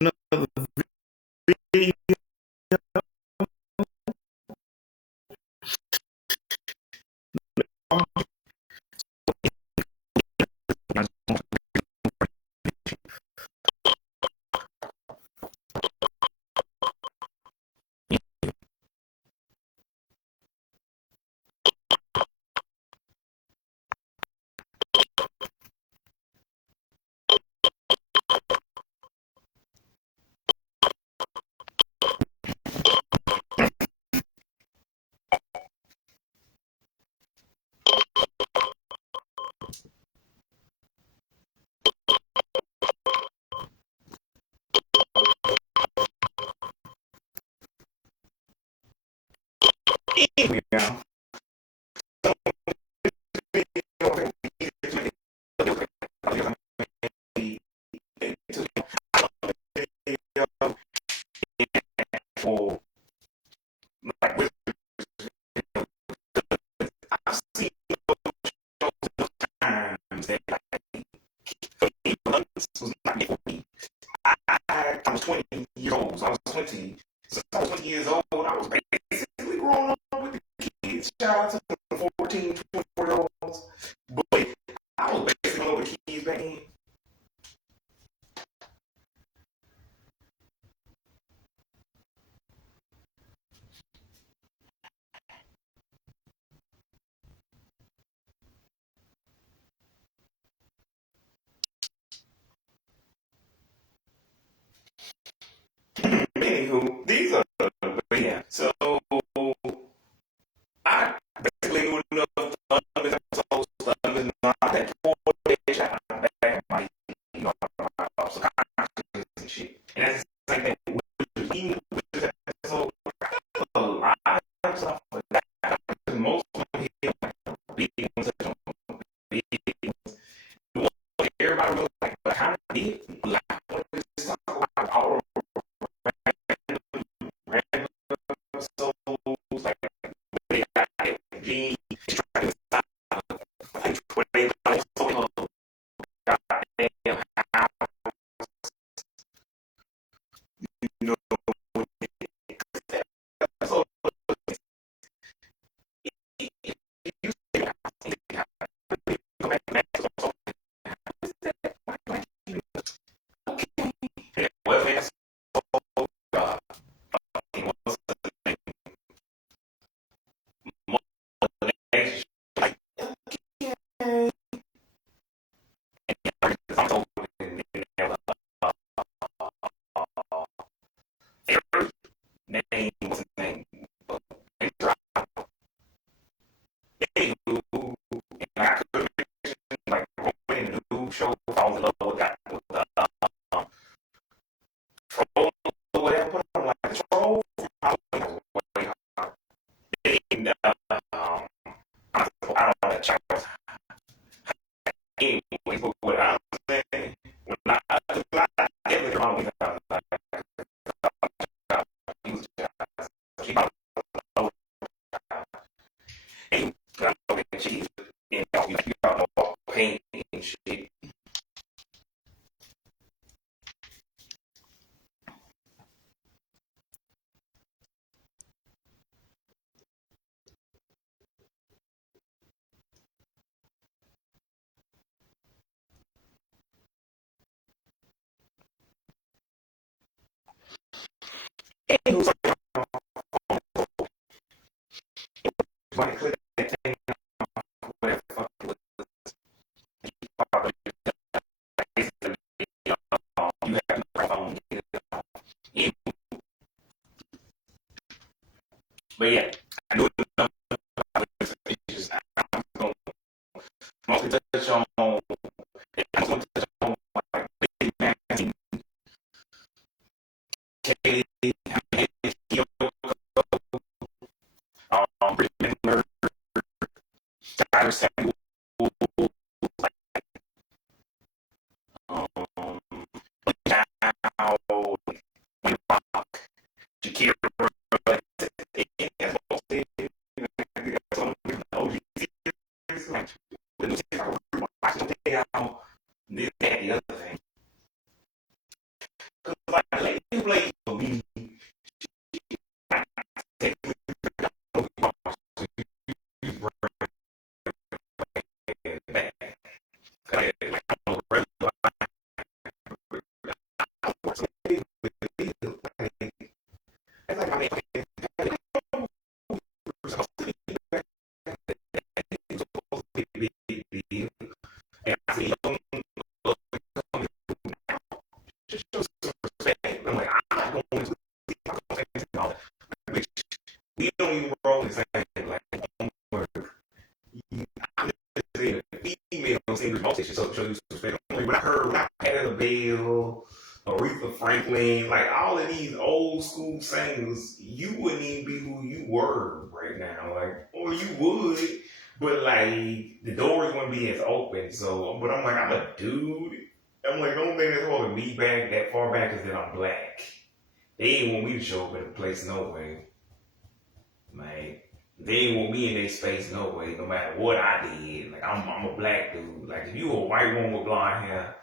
another video. Anyhow, for like with I've seen times that like was not meant for me. I was 20 years old. So I was 20. So I was 20 years old. I was basically growing up with the kids. Shout out to the 14, 24 year olds. But I was basically over the kids back then. Anywho, these are yeah. So I basically knew enough to understand episodes to understand that poor shot back in my subconscious and shit. And that's the same thing with this episode. A lot of stuff like that. Most of them hit like big ones, big ones. Everybody was like, but how did like what is this talk about all random souls like they got G trying to stop like when they like so goddamn how you know so you go back to so okay well man so uh what's the name like okay I'm so name what's his name anywho and I could like Roman who show falls in love with that with um, troll or whatever. Put on like the troll. And, I don't know that child. Anyways, but what I'm saying, when I definitely wrong with that. Like, he was just, he probably was and I know that she's, you don't know about pain and shit. And he was like, click that thing, whatever the fuck it was. You have no phone, yeah. But yeah, I do it about it's I'm going to mostly touch on, I'm going to touch on like big magazine, Kaylee, Brittany Murray, Tyler Samuel, like, um, now, Wayne Rock, Shakira, as well. who played for me. I'm like, I'm not going to we don't even roll the same like I'm just saying female singers most show you some respect. When I Patti LaBelle, Aretha Franklin, like all of these old school singers, you wouldn't even be who you were right now. Like, or you would, but like the doors wouldn't be as open. So, but I'm like, I'm a dude. I'm like, the only thing that's holding me back that far back is that I'm black. They ain't want me to show up at the place no way. Like, they ain't want me in their space no way, no matter what I did. Like, I'm a black dude. Like, if you a white woman with blonde hair,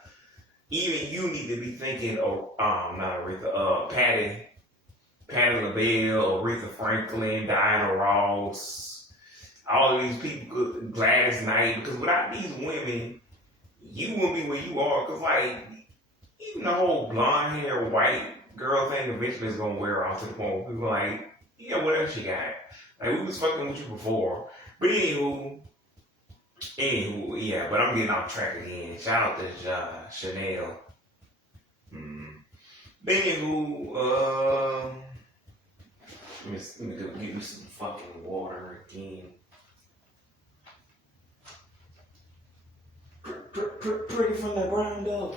even you need to be thinking of, not Aretha, Patti LaBelle, Aretha Franklin, Diana Ross, all of these people, Gladys Knight, because without these women, you wouldn't be where you are. Because, like, even the whole blonde hair, white girl thing eventually is going to wear off to the point where people are like, yeah, what else you got? Like, we was fucking with you before. But anywho, yeah, but I'm getting off track again. Shout out to Chanel. But anywho, let me give me some fucking water again. Pretty from the ground up.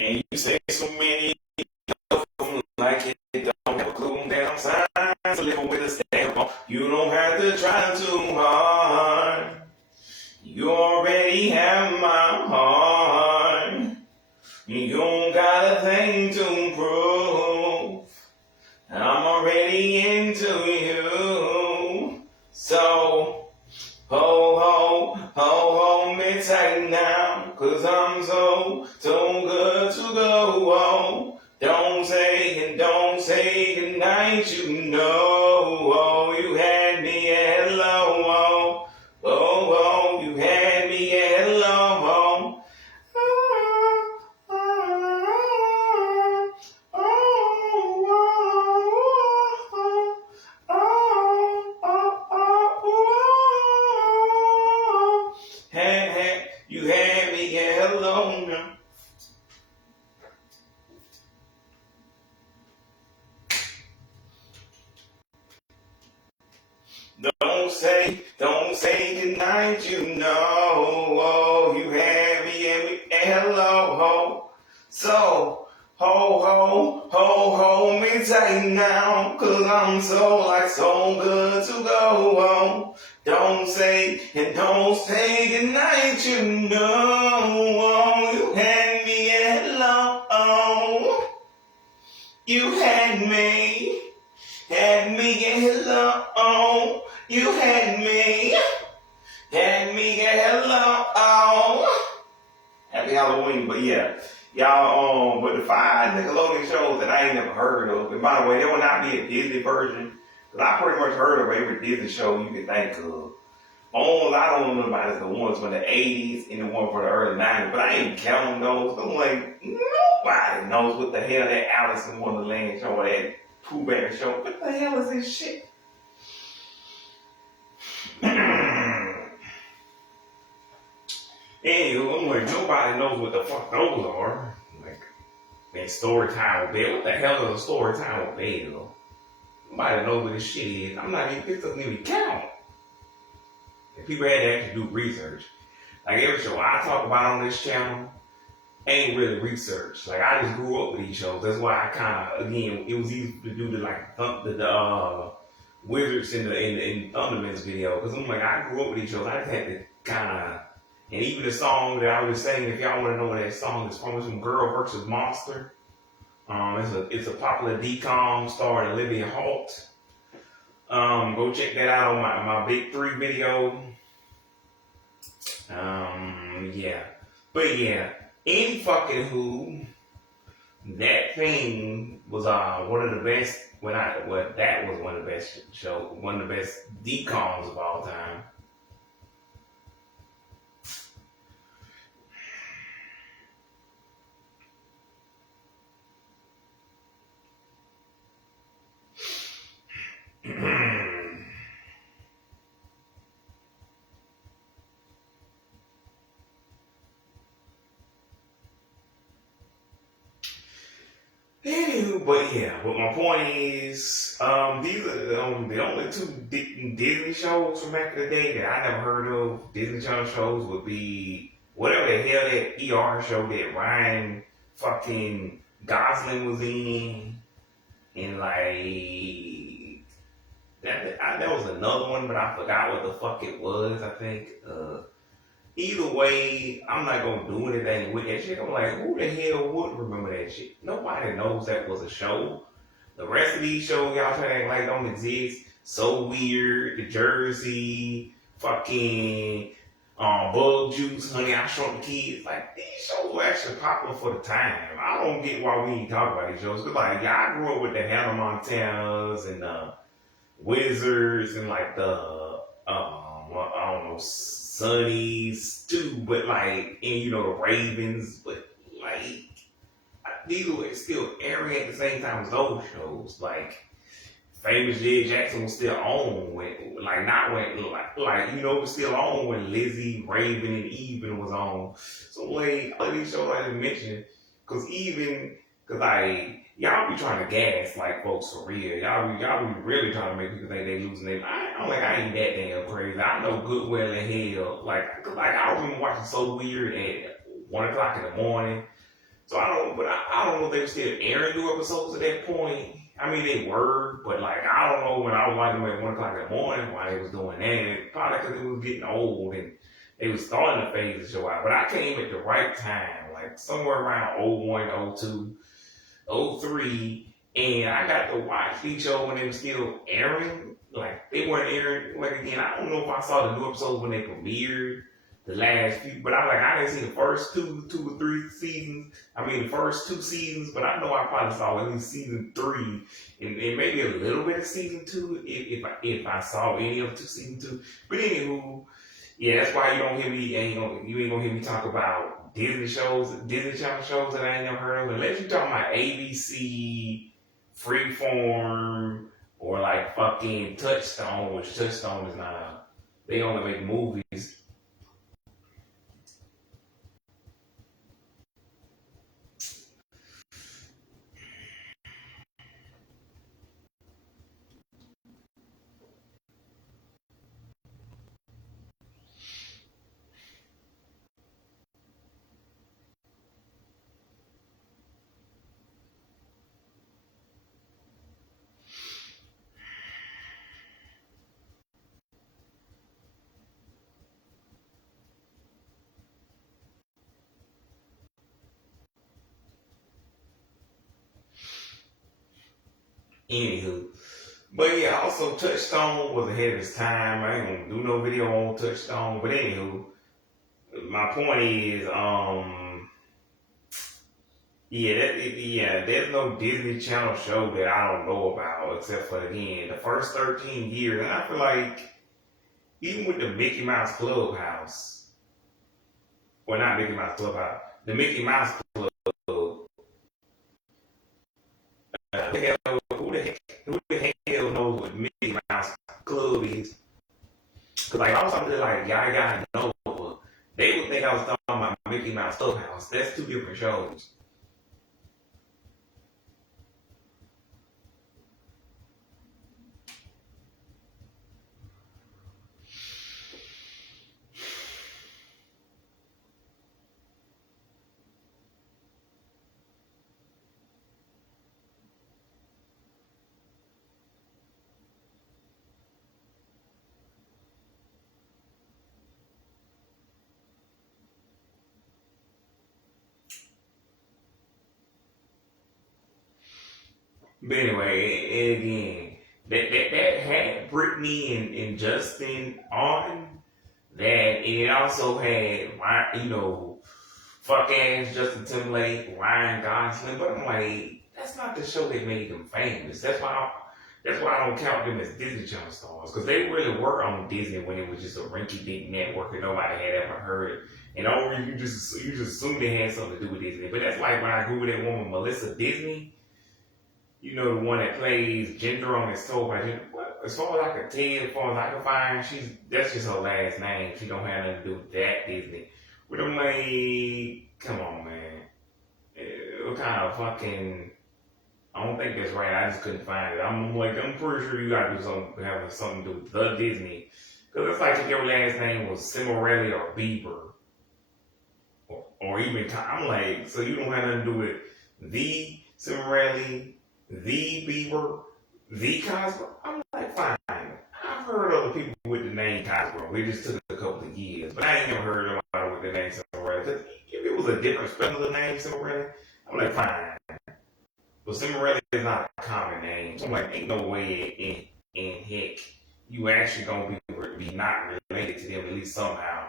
And you say so many of them like it, don't have a clue down signs, living with a stamp on. You don't have to try too hard. You already have my heart. You don't got a thing to prove. I'm already into you. So, hold me tight now. Cause I'm so good to go. Oh, don't say goodnight, you know. Oh, you had me at hello. Oh, you had me at hello. You had me get alone. Don't say goodnight, you know. Oh, you had me and hello. So, hold me tight now. Cause I'm so good to go. Oh, don't say goodnight, you know. Oh, you had me and hello. Oh, you had me and hello. Oh, you had me and hello. Oh, happy Halloween. But yeah, y'all. But the 5 Nickelodeon shows that I ain't never heard of. And by the way, there will not be a Disney version. Cause I pretty much heard of every Disney show you can think of. Only I don't know about is the ones from the 80s and the one from the early 90s, but I ain't counting those. I'm like, nobody knows what the hell that Alice in Wonderland show or that Pooh Bear show. What the hell is this shit? anywho, I'm like, nobody knows what the fuck those are. Like, that story time with Bell. What the hell is a story time with Bell? Nobody knows what this shit is. I'm not even, this doesn't even count. And people had to actually do research. Like every show I talk about on this channel ain't really research. Like I just grew up with these shows. That's why I kind of, again, it was easy to do the Wizards in Thunderman's video, because I'm like, I grew up with these shows. I just had to kind of, and even the song that I was saying, if y'all want to know what that song is from, it's from Girl versus Monster. It's a popular DCOM starring Olivia Holt. Go check that out on my Big 3 video. Yeah. But yeah, in fucking who, that thing was one of the best. That was one of the best shows, one of the best DCOMs of all time. Anywho, but yeah, but my point is, these are the only two Disney shows from back in the day that I never heard of. Disney Channel shows would be whatever the hell that ER show that Ryan fucking Gosling was in, and like that was another one, but I forgot what the fuck it was. I think. Either way, I'm not gonna do anything with that shit. I'm like, who the hell would remember that shit? Nobody knows that was a show. The rest of these shows y'all trying to act like don't exist. So Weird, The Jersey, fucking Bug Juice, Honey, I Shrunk the Kids. Like, these shows were actually popular for the time. I don't get why we ain't talk about these shows. Cause like, yeah, I grew up with the Hannah Montanas and the Wizards and like the I don't know, Sunnies too, but like, and you know, the Ravens, but like, these were still airing at the same time as those shows. Like, Famous Jed Jackson was still on when, like, not when, like you know, it was still on when Lizzie, Raven, and Even was on. So like, all these shows I didn't mention, cause like, y'all be trying to gas like folks for real. Y'all be really trying to make people think they losing their mind. I ain't that damn crazy. I know good well in hell. Like I remember watching So Weird at 1 o'clock in the morning. So I don't know if they were still airing new episodes at that point. I mean, they were, but like, I don't know when I was watching them at 1 o'clock in the morning why they was doing that. Probably because it was getting old and they was starting to phase the show out. But I came at the right time, like somewhere around 01, 02. 03, and I got to watch these shows when they were still airing. Like, they weren't airing. Like, again, I don't know if I saw the new episodes when they premiered the last few, but I didn't see the first two or three seasons. I mean, the first 2 seasons, but I know I probably saw at least season 3 and maybe a little bit of season 2 if I saw any of season 2. But anywho, yeah, that's why you ain't gonna hear me talk about Disney Channel shows that I ain't never heard of. Unless you're talking about ABC, Freeform, or like fucking Touchstone, which Touchstone is not they only make movies. Anywho. But yeah, also Touchstone was ahead of its time. I ain't gonna do no video on Touchstone. But anywho, my point is, there's no Disney Channel show that I don't know about except for, again, the first 13 years. And I feel like even with the Mickey Mouse Clubhouse, well, not Mickey Mouse Clubhouse, the Mickey Mouse Club, who the hell knows what Mickey Mouse Club is? Cause like I was talking to like Gaga and Nova, they would think I was talking about Mickey Mouse Clubhouse. That's two different shows. But anyway, again, that had Brittany and Justin on that. It also had, fuck ass Justin Timberlake, Ryan Gosling. But I'm like, that's not the show that made them famous. That's why I don't count them as Disney Channel stars, because they really were on Disney when it was just a rinky-dink network and nobody had ever heard it. And all you just assumed they had something to do with Disney. But that's like when I Googled that woman, Melissa Disney. You know, the one that plays Ginger on It's Told by Ginger. Well, as far as I can tell, as far as I can find, that's just her last name. She don't have nothing to do with that Disney. But I'm like, come on, man. What kind of fucking... I don't think that's right. I just couldn't find it. I'm pretty sure you gotta do something having something to do with the Disney. Because it's like if your last name was Cimarelli or Bieber. Or even... I'm like, so you don't have nothing to do with the Cimarelli, the Bieber, the Cosmo. I'm like, fine. I've heard other people with the name Cosmo. It just took a couple of years. But I ain't never heard of anybody with the name Cimarelli. Because if it was a different spelling of the name Cimarelli, I'm like, fine. But Cimarelli is not a common name. So I'm like, ain't no way in heck you actually gonna be not related to them at least somehow.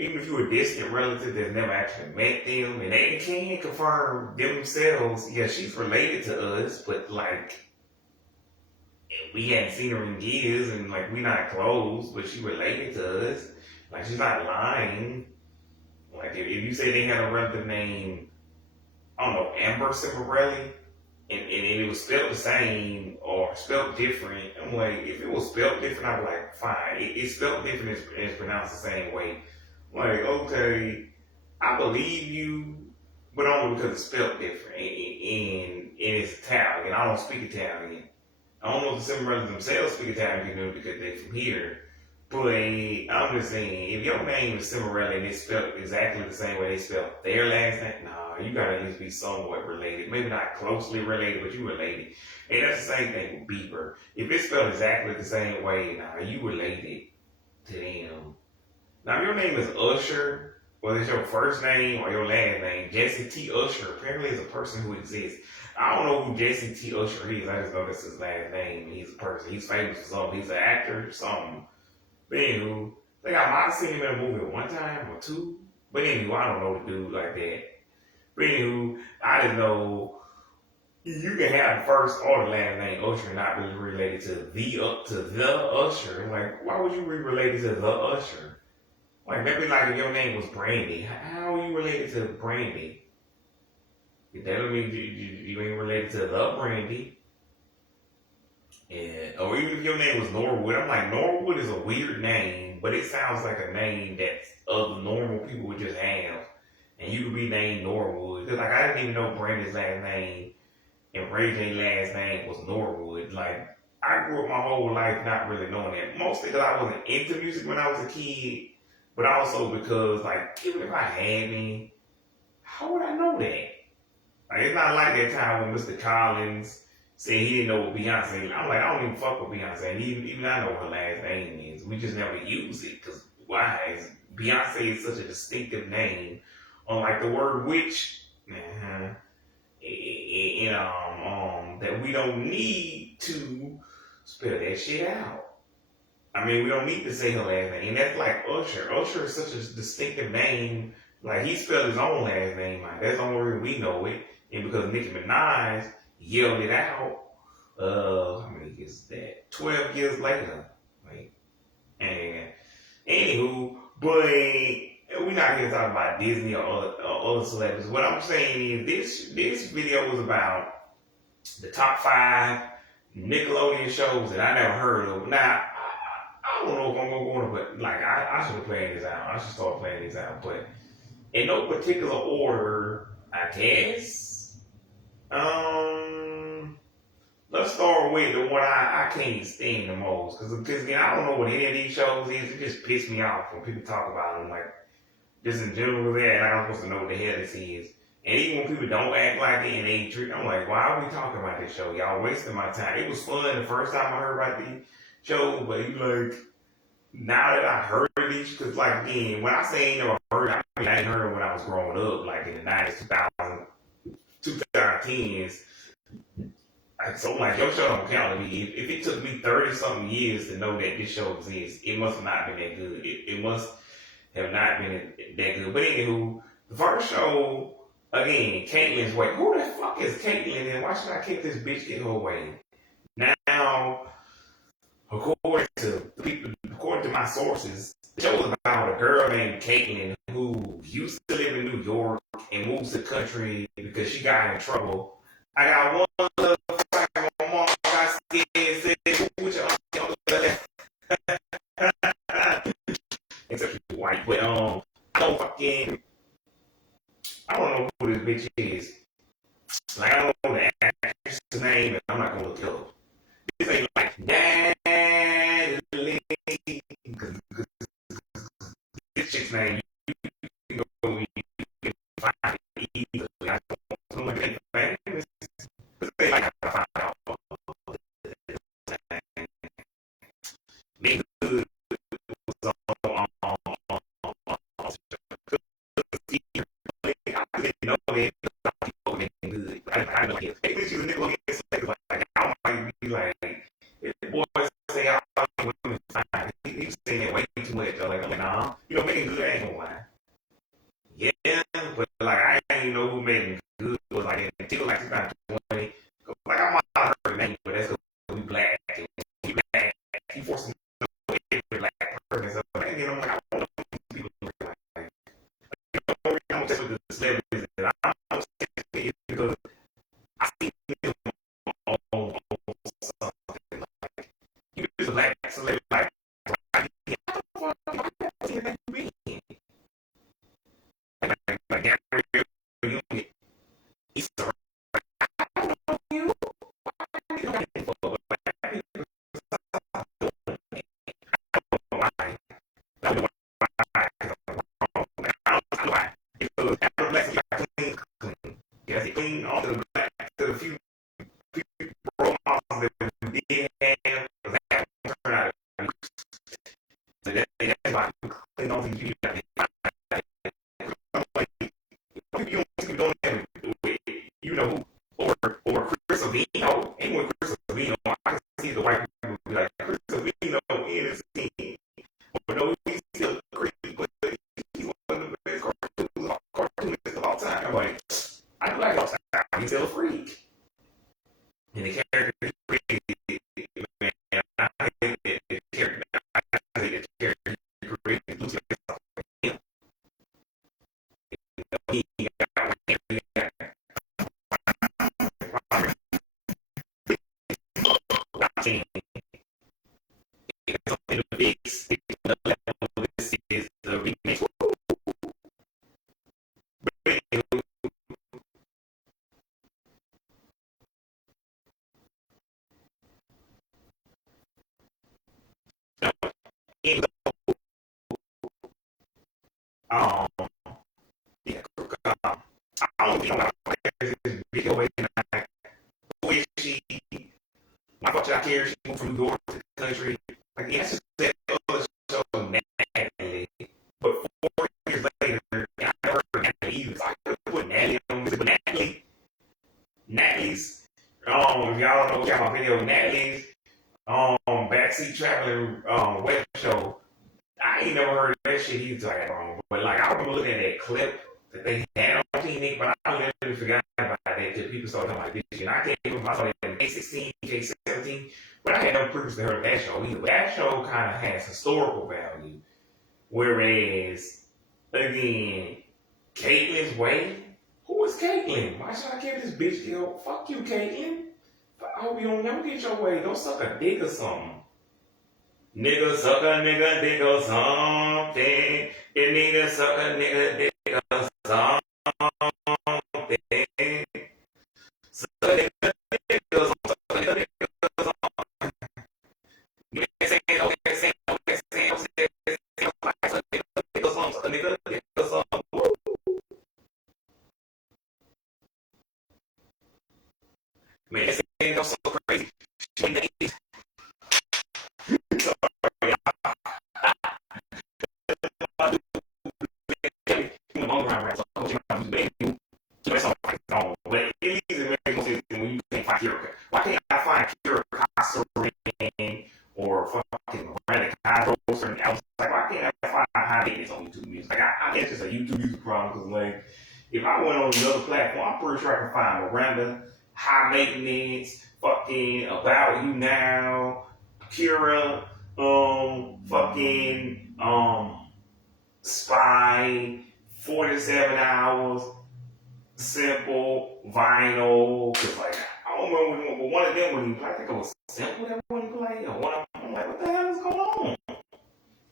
Even if you're a distant relative that's never actually met them, and they can't confirm themselves, yeah, she's related to us, but like, we hadn't seen her in years, and like, we not close, but she related to us. Like, she's not lying. Like, if you say they had a relative named, I don't know, Amber Cimarelli, and it was spelled the same or spelled different, I'm like, if it was spelled different, I'd be like, fine. It's spelled different and it's pronounced the same way. Like, okay, I believe you, but only because it's spelled different and it's Italian. I don't speak Italian. I don't know if the Cimarellis themselves speak Italian because they're from here. But I'm just saying, if your name is Cimarelli and it's spelled exactly the same way they spelled their last name, nah, you gotta at least be somewhat related. Maybe not closely related, but you related. And that's the same thing with Bieber. If it's spelled exactly the same way, nah, you related to them. Now, if your name is Usher, whether it's your first name or your last name, Jesse T. Usher apparently is a person who exists. I don't know who Jesse T. Usher is. I just know that's his last name. He's a person. He's famous for something. He's an actor or something. But anywho, I think I might have seen him in a movie one time or two. But anywho, I don't know the dude like that. But anywho, I just know you can have the first or the last name Usher and not really related to the Usher. Like, why would you be related to the Usher? Like, maybe like if your name was Brandy. How are you related to Brandy? That don't mean you ain't related to the Brandy. And, or even if your name was Norwood. I'm like, Norwood is a weird name, but it sounds like a name that other normal people would just have. And you could be named Norwood. Because, like, I didn't even know Brandy's last name and Ray J's last name was Norwood. Like, I grew up my whole life not really knowing that. Mostly because I wasn't into music when I was a kid. But also because, like, even if I had any, how would I know that? Like, it's not like that time when Mr. Collins said he didn't know what Beyonce is. I'm like, I don't even fuck with Beyonce. And even I know what her last name is. We just never use it. Because why? Beyonce is such a distinctive name. Unlike the word witch, that we don't need to spell that shit out. I mean, we don't need to say her last name. And that's like Usher. Usher is such a distinctive name. Like, he spelled his own last name out. That's the only reason we know it. And because Nicki Minaj yelled it out, how many years is that? 12 years later. Like, and anywho, but we're not here to talk about Disney or other celebrities. What I'm saying is this video was about the top 5 Nickelodeon shows that I never heard of. Now, I don't know if I'm going to, but like, I should have planned this out. I should start planning this out. But In no particular order, I guess. Um, let's start with the one I can't stand the most. Because again, I don't know what any of these shows is. It just pisses me off when people talk about them. Like, just in general, that like I'm supposed to know what the hell this is. And even when people don't act like it and they ain't treat, I'm like, why are we talking about this show? Y'all wasting my time. It was fun the first time I heard about the show, but you like, now that I heard of these, because like again, when I say ain't never heard, I mean I ain't heard it when I was growing up, like in the 90s, 2000, 2010s. So I'm like, your show don't count to me. If it took me 30 something years to know that this show exists, it must have not been that good. It must have not been that good. But anywho, the first show, again, Caitlyn's way. Who the fuck is Caitlyn and why should I kick this bitch get her way? Now, according to my sources, the show was about a girl named Caitlyn who used to live in New York and moves to the country because she got in trouble. I got one little fight. My mom got scared, said, "Put your auntie on the left." Except she's white, but I don't know who this bitch is. Like I don't know the actress's name, and I'm not gonna look it up. This ain't like Natalie, because this chick's name you can go you can find it easily. I don't know if they famous. They like to find out. Nigga was I didn't know it. Good. I know it. Maybe she's a nigga like I might be like, if the boys say I women fine, he's saying it way too much. Like, I'm like, nah, making good ain't gonna lie. Yeah, but like I ain't know who making good was like until like 2020. Like I might have heard the name, but that's because we black. And we black. He forced me to know every black person. So I'm like, I don't know who people like. I'm obsessed with the celebrities that I'm obsessed with because I see them on something like you just a black celebrity like like Gary Union. He's so I don't know you. I don't know why. I don't know why. Because after black people clean. Yes, he clean all the black to the few role models that we did have. That turned out so that's why we clean all these people. You don't have who or Chris Avino. Anyone Chris Avino, I can see the white people be like Chris Avino is the team. But no, he's still crazy, but he's one of the best cartoonists of all time. I'm like, I do like all time. He's still a freak. And the character is crazy. Man, I think that the character, is crazy. Looks like him. He got the big stick on the level. This is the remix. Um, yeah, I don't know this video and who is she? Why don't I care? She moved from New York to the country. Like, yeah, that's just that other show, Natalie. But 4 years later, I never heard of Natalie either. So I could put Natalie on this, but Natalie's, if y'all don't know, check my video, Natalie's, backseat traveling, web show. I ain't never heard of that shit either. But like, I remember looking at that clip that they had on TV, but I literally forgot about that until people started talking about this shit. And I can't remember if I saw that in K16, K17, but I had no previously heard of that show either. But that show kind of has historical value. Whereas, again, Caitlyn's way. Who is Caitlyn? Why should I give this bitch deal? Fuck you, Caitlyn. I hope you don't never get your way. Don't suck a dick or something. Nigga suck a nigga dick or something. The nigga suck a nigga dick or something. So they goes on, so they goes on. You ain't saying, okay, saying, okay, saying, okay, saying, like, so they goes on, so they goes on. Woo. Man, that saying goes so crazy. Why can't I find Kira Kasserin or fucking Miranda Cosgrove or certain albums? Like, why can't I find high maintenance on YouTube music? Like, I guess it's a YouTube music problem because, like, if I went on another platform, I'm pretty sure I can find Miranda, High Maintenance, fucking About You Now, Kira, fucking, Spy, 47 Hours, Simple, Vinyl, cause like I don't remember but one of them when he played, I think it was Simple that one he played, and one of them I'm like, what the hell is going on?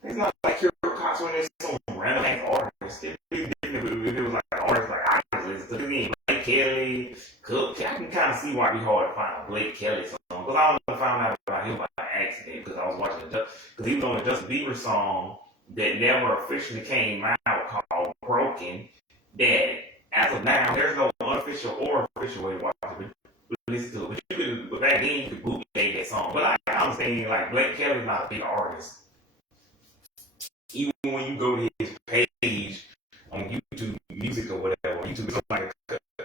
It's not like Kira Cox when there's some random ass artist. It was like an artist like I was listening to me, Blake Kelly, Cook. I can kind of see why it'd be hard to find a Blake Kelly song because I only found out about him by accident because I was watching because he was on a Justin Bieber song that never officially came out called Broken. That as of now, there's no unofficial or official way to watch it. Listen to it. But you could, but back then you could bootleg that song. But I understand like Blake Kelly's not a big artist. Even when you go to his page on YouTube Music or whatever, YouTube is like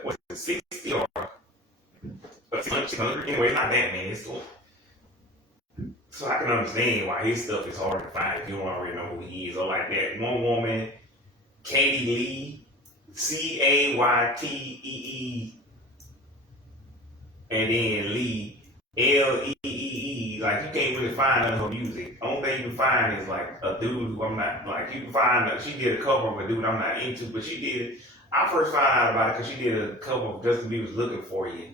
what's it, 60 or 600? Anyway, it's not that man. It's still. So I can understand why his stuff is hard to find if you don't already know who he is. Or like that one woman, Katie Lee. Caytee, and then Lee, Leee. Like you can't really find none of her music. Only thing you can find is like a dude who I'm not like. You can find she did a cover of a dude I'm not into, but she did. I first found out about it because she did a cover of Justin Bieber's "Looking for You,"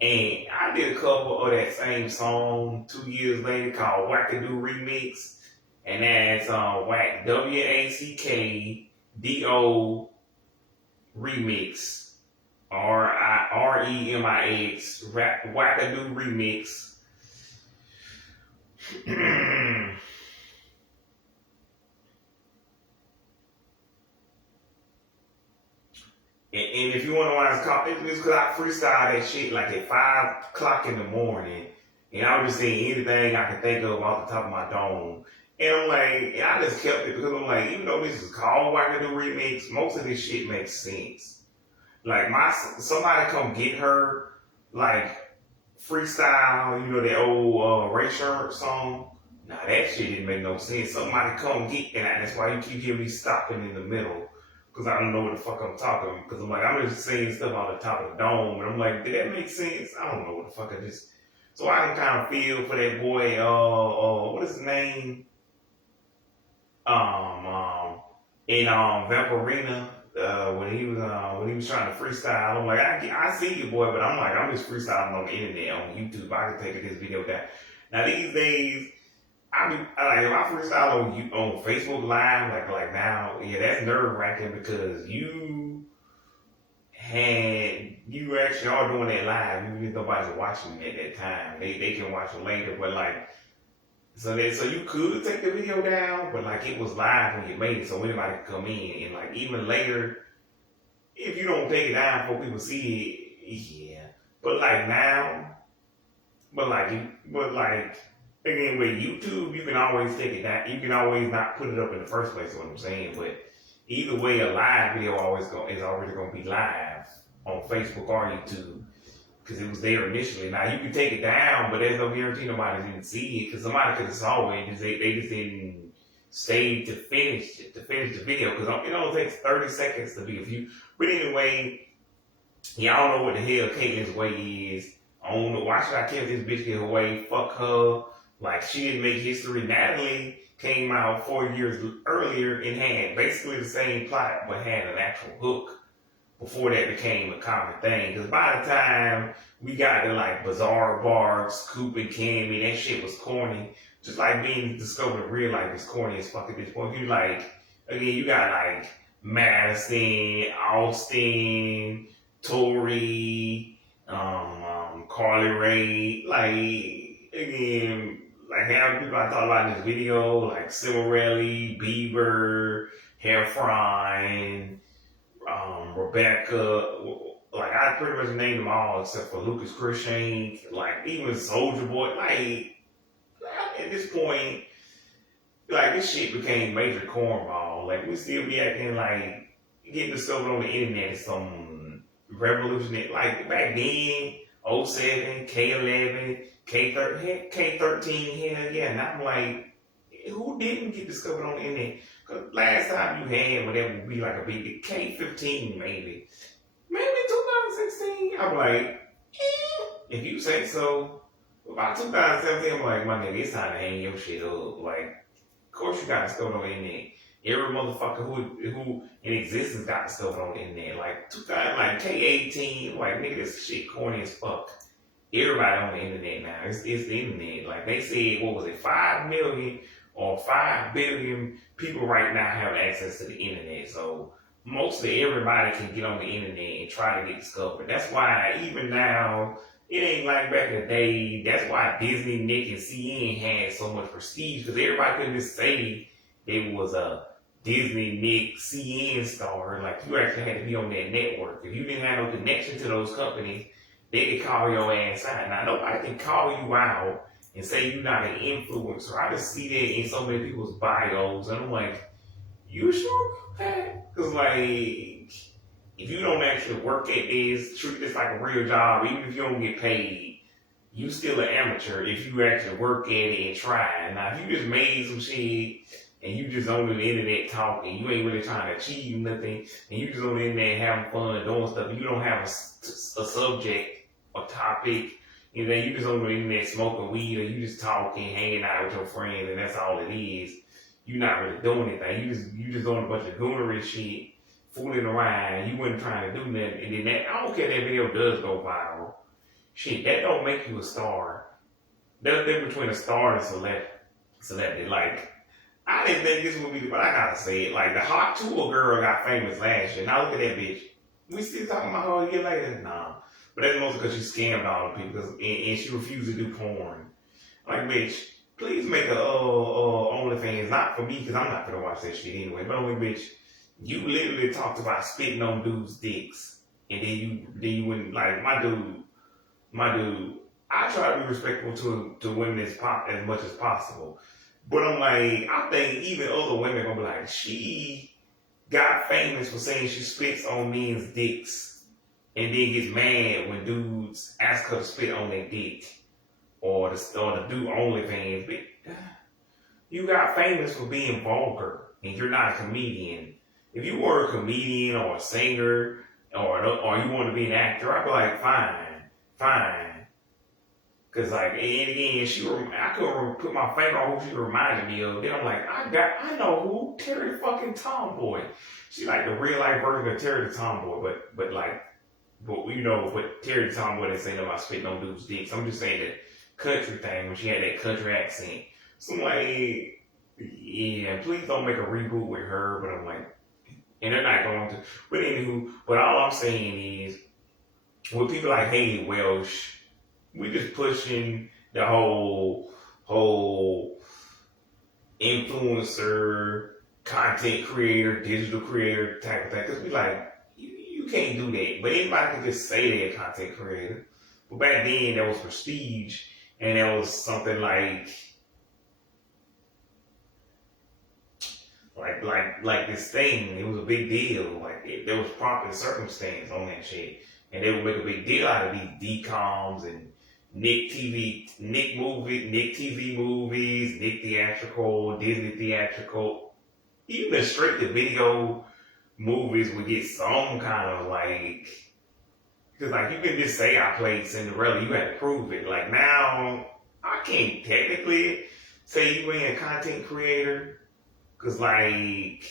and I did a cover of that same song 2 years later called "Wackadoo Remix," and that's Wack WACKDO. Remix, REMIX, Wackadoo Remix. And if you want to know why it's called, it's because I freestyle that shit like at 5 o'clock in the morning, and I was just saying anything I could think of off the top of my dome. And I'm like, and I just kept it because I'm like, even though this is called Wackadoo Remix, most of this shit makes sense. Like somebody come get her, like freestyle, you know that old Ray Sherman song. Nah, that shit didn't make no sense. Somebody come get, and that's why you keep hearing me stopping in the middle because I don't know what the fuck I'm talking. Because I'm like, I'm just saying stuff on the top of the dome, and I'm like, did that make sense? I don't know what the fuck I just. So I can kind of feel for that boy. What is his name? In Vampirina, when he was trying to freestyle, I'm like, I see you, boy, but I'm like, I'm just freestyling on the internet, on YouTube. I can take this video down. Now these days, if I freestyle on Facebook Live, like now, yeah, that's nerve wracking because you actually are doing that live, even if nobody's watching at that time. They can watch it later, but like. So you could take the video down, but like it was live when you made it, so anybody could come in. And like even later, if you don't take it down before people see it, yeah. But like now, but like again with YouTube, you can always take it down. You can always not put it up in the first place. Is what I'm saying. But either way, a live video is already going to be live on Facebook or YouTube. Because it was there initially. Now you can take it down, but there's no guarantee nobody didn't see it. Because somebody could have saw it, and they just didn't stay to finish the video. Because it only takes 30 seconds to be a view. But anyway, yeah, I don't know what the hell Caitlyn's way is. I don't know why should I care if this bitch get her way? Fuck her. Like she didn't make history. Natalie came out 4 years earlier and had basically the same plot, but had an actual hook. Before that became a common thing. Because by the time we got to like Bizarre Barks, Coop and Cammy, that shit was corny. Just like being discovered in real life is corny as fuck at this point. You like, again, you got like Madison, Austin, Tory, Carly Rae, like again, like half the people I thought about in this video, like Cimarelli, Bieber, Heffron, Rebecca, like I pretty much named them all except for Lucas Cruikshank, like even Soldier Boy, like at this point, like this shit became major cornball. Like we still be acting like getting discovered on the internet is some revolutionary. Like back then, '07, K11, K13, hell yeah. And I'm like, who didn't get discovered on the internet? Cause last time you had whatever would be like a big K15 maybe 2016. I'm like, if you say so. About 2017, I'm like, my nigga, it's time to hang your shit up. Like, of course you got discovered on the internet. Every motherfucker who in existence got discovered on the internet. Like 2000, like K18, like nigga, this shit corny as fuck. Everybody on the internet now. It's the internet. Like they said, what was it, 5 million or 5 billion people right now have access to the internet. So mostly everybody can get on the internet and try to get discovered. That's why even now, it ain't like back in the day. That's why Disney, Nick, and CN had so much prestige because everybody couldn't just say they was a Disney, Nick, CN star. Like you actually had to be on that network. If you didn't have no connection to those companies, they could call your ass out. Now nobody can call you out and say you're not an influencer. I just see that in so many people's bios, and I'm like, you sure about that? Because like, if you don't actually work at this, treat this like a real job, even if you don't get paid, you still an amateur if you actually work at it and try. Now, if you just made some shit and you just on the internet talking, you ain't really trying to achieve nothing, and you just on the internet having fun, doing stuff, and you don't have a subject, a topic, and then you just on the internet smoking weed, or you just talking, hanging out with your friends, and that's all it is. You're not really doing anything. You just doing a bunch of goonery shit, fooling around. You wasn't trying to do nothing. And then that, I don't care if that video does go viral. Shit, that don't make you a star. There's a difference between a star and celebrity. Like, I didn't think this would be, but I gotta say it. Like, the Hot Tour girl got famous last year. Now look at that bitch. We still talking about her a year later? Nah. But that's mostly because she scammed all the people and she refused to do porn. Like, bitch, please make a OnlyFans, not for me, because I'm not gonna watch that shit anyway. But only, bitch, you literally talked about spitting on dudes' dicks, and then you wouldn't, like, my dude. I try to be respectful to women as much as possible, but I'm like, I think even other women gonna be like, she got famous for saying she spits on men's dicks, and then gets mad when dudes ask her to spit on their dick. Or to do OnlyFans, but you got famous for being vulgar, and you're not a comedian. If you were a comedian or a singer, or you want to be an actor, I'd be like, fine. Cause like, and again, I couldn't put my finger on who she reminded me of. Then I'm like, I know who, Terry fucking Tomboy. She like the real life version of Terry the Tomboy, but Terry the Tomboy didn't say nothing about spitting on dudes' dicks. I'm just saying that country thing when she had that country accent. So I'm like, yeah, please don't make a reboot with her. But I'm like, and they're not going to. But anywho, but all I'm saying is, with people like Haley Welsh, we just pushing the whole influencer, content creator, digital creator type of thing. Because we like, you can't do that. But anybody can just say they're a content creator. But back then, that was prestige. And there was something like this thing. It was a big deal. Like there was proper circumstance on that shit, and they would make a big deal out of these DComs and Nick TV movies, Nick theatrical, Disney theatrical. Even the straight to video movies would get some kind of like. Because, like, you can just say I played Cinderella. You had to prove it. Like, now, I can't technically say you ain't a content creator. Because, like,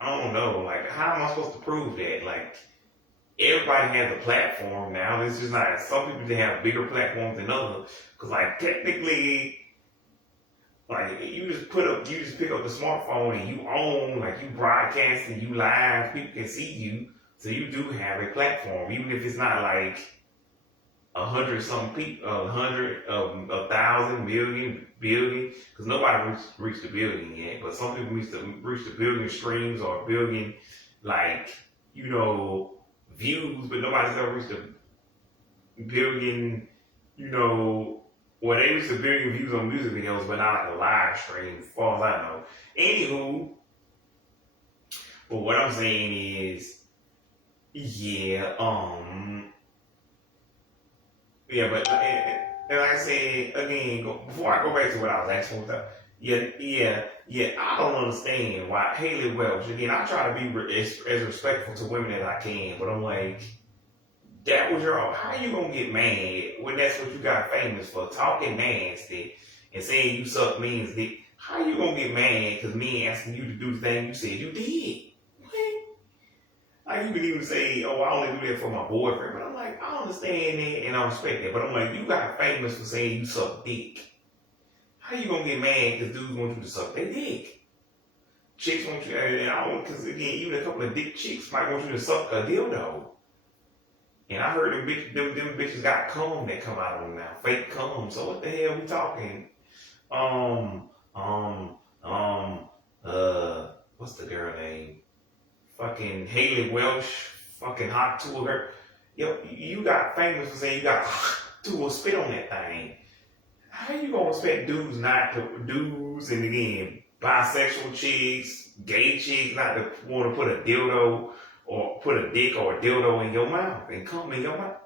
I don't know. Like, how am I supposed to prove that? Like, everybody has a platform now. It's just not, some people, they have bigger platforms than others. Because, like, technically, Like you just pick up the smartphone and you own, like you broadcasting, you live, people can see you, so you do have a platform, even if it's not like 100 some people, 100, 1,000, million, billion, because nobody reached the billion yet, but some people reach the billion streams or a billion, like, you know, views, but nobody's ever reached a billion, you know, well, they reached a billion views on music videos, but not like a live stream, as far as I know. Anywho, but what I'm saying is, yeah, yeah, but and like I said again, before I go back to what I was asking, yeah, I don't understand why Haley Welch. Again, I try to be as respectful to women as I can, but I'm like, that was your. How you gonna get mad when that's what you got famous for, talking nasty and saying you suck men's dick? How you gonna get mad because men asking you to do the thing you said you did? What? Like you can even say, "Oh, I only do that for my boyfriend," but I'm like, I understand that and I respect that, but I'm like, you got famous for saying you suck dick. How you gonna get mad because dudes want you to suck their dick? Chicks want you, and I don't, because again, even a couple of dick chicks might want you to suck a dildo. And I heard them bitches got cum that come out of them now, fake cum. So what the hell we talking? Um, um, um, what's the girl name? Fucking Haley Welsh, fucking hot tool her. Yo, you got famous for saying you got tool spit on that thing. How you gonna expect dudes not to dudes and again bisexual chicks, gay chicks not to want to put a dildo or put a dick or a dildo in your mouth and come in your mouth?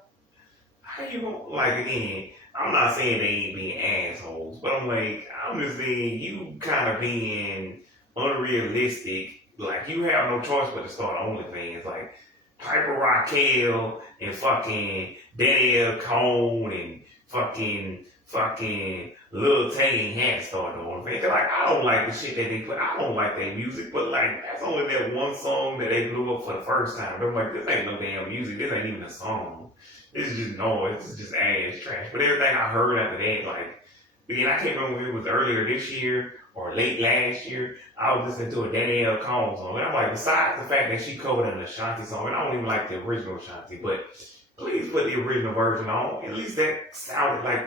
How you gonna like again? I'm not saying they ain't being assholes, but I'm like I'm just saying you kind of being unrealistic. Like you have no choice but to start OnlyFans. Like Piper Raquel and fucking Danielle Cone and fucking Lil Tay ain't had started OnlyFans. Like I don't like the shit that they put. I don't like their music, but like that's only that one song that they blew up for the first time. I'm like, this ain't no damn music. This ain't even a song. This is just noise. This is just ass trash. But everything I heard after that, like, again, I can't remember if it was earlier this year or late last year. I was listening to a Danielle Combs song, and I'm like, besides the fact that she covered an Ashanti song, and I don't even like the original Ashanti, but please put the original version on. At least that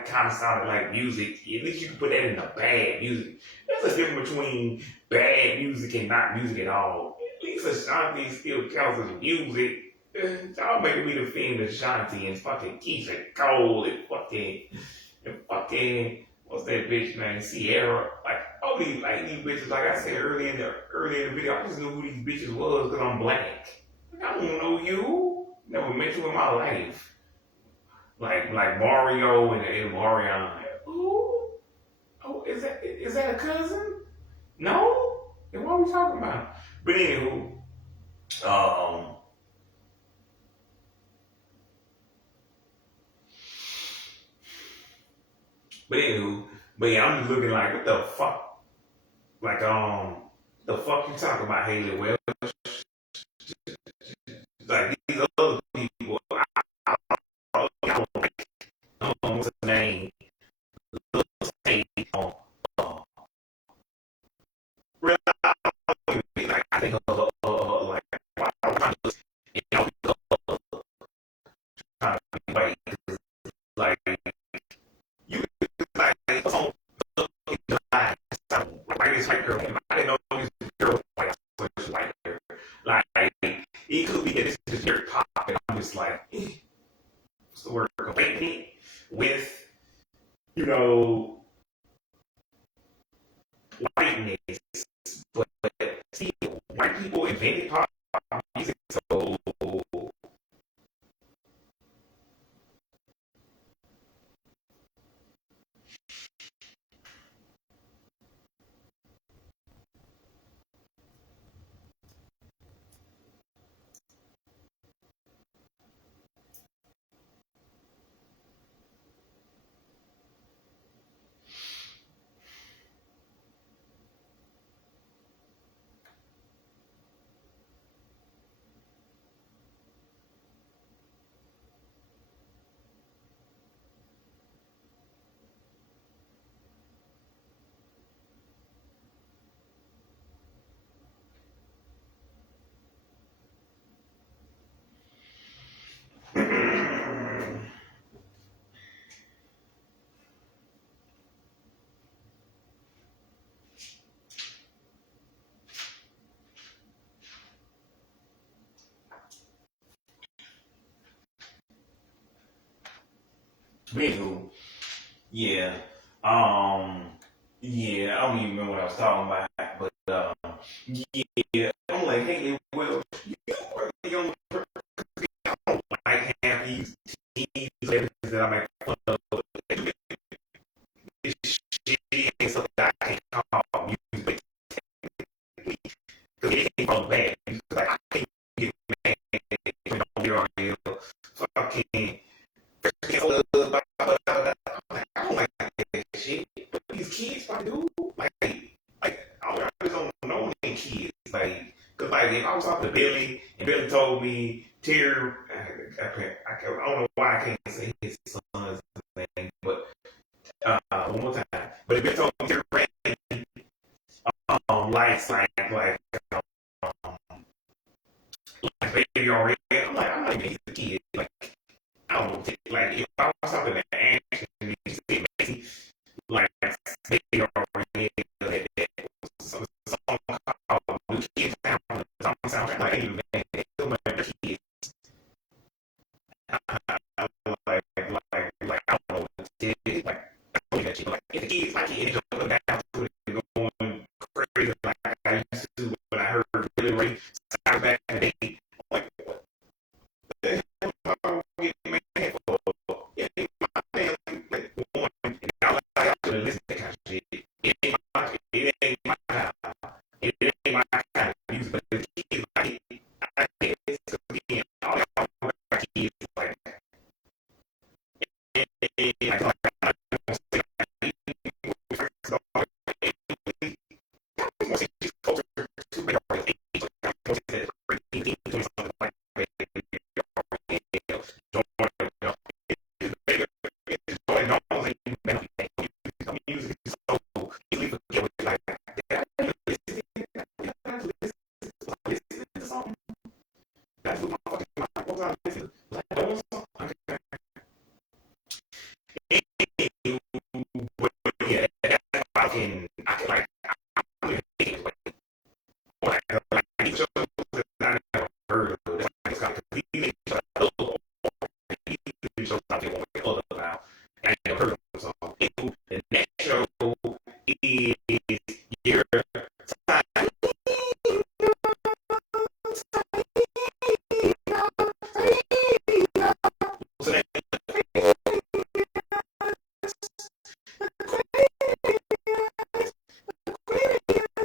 kind of sounded like music. At least you can put that in the bad music. There's a difference between bad music and not music at all. At least Ashanti still counts as music. Y'all making me defend Ashanti and fucking Keisha Cole and fucking what's that bitch name? Sierra. Like all these bitches, like I said earlier in the video, I just knew who these bitches was because I'm black. Like, I don't know you. Never met you in my life. Like Mario and Marion. Ooh. Oh, is that a cousin? No? Then what are we talking about? But anywho, um But anywho, but yeah, I'm just looking like, what the fuck? Like, the fuck you talking about, Haley Wells? Like these other people, what's the name? Say, uh, really, like I think, like, you know, trying to be white, like you, like, on the line, like this white girl, I didn't know this girl was white, so it's white girl, like. It could be that this is very pop, and I'm just like, what's the word? Complaining with, you know, whiteness, but still, white people invented pop music, so Anywho, yeah. Um, yeah, I don't even remember what I was talking about, but yeah, I'm like, hey, well, you were the young person. I don't like have these teens that I make fun of. This shit ain't something that I can't call music technically. Because it ain't from bad. It's like, I can't get mad when I'm here on here. Fucking, I don't like that shit. But these kids probably do. I just don't know any kids. Cause if I was talking to Billy and Billy told me Terry, I don't know why I can't say his son's name, but one more time. But if Billy told me Terry Brandon, um, like baby already, I'm not even a kid. I don't know, if I was talking to Ash and he like baby already, some song called New Kids Sound, sound like ain't man, still my kids. I don't know what it is. I don't know that shit. If the kids, my kids don't down to it, going crazy I used to when I heard Billy Ray sound back in the day. I'm like, what the hell am I getting mad for? Yeah, my man, one, and I couldn't listen to that kind of shit. It ain't my kind. It ain't my kind of music, but the kids like it. It's again, all my kids like I can like shows that I never heard of. It's kind of confusing. Shows I didn't want to get about. I never heard of them. So the next show is your time. So that,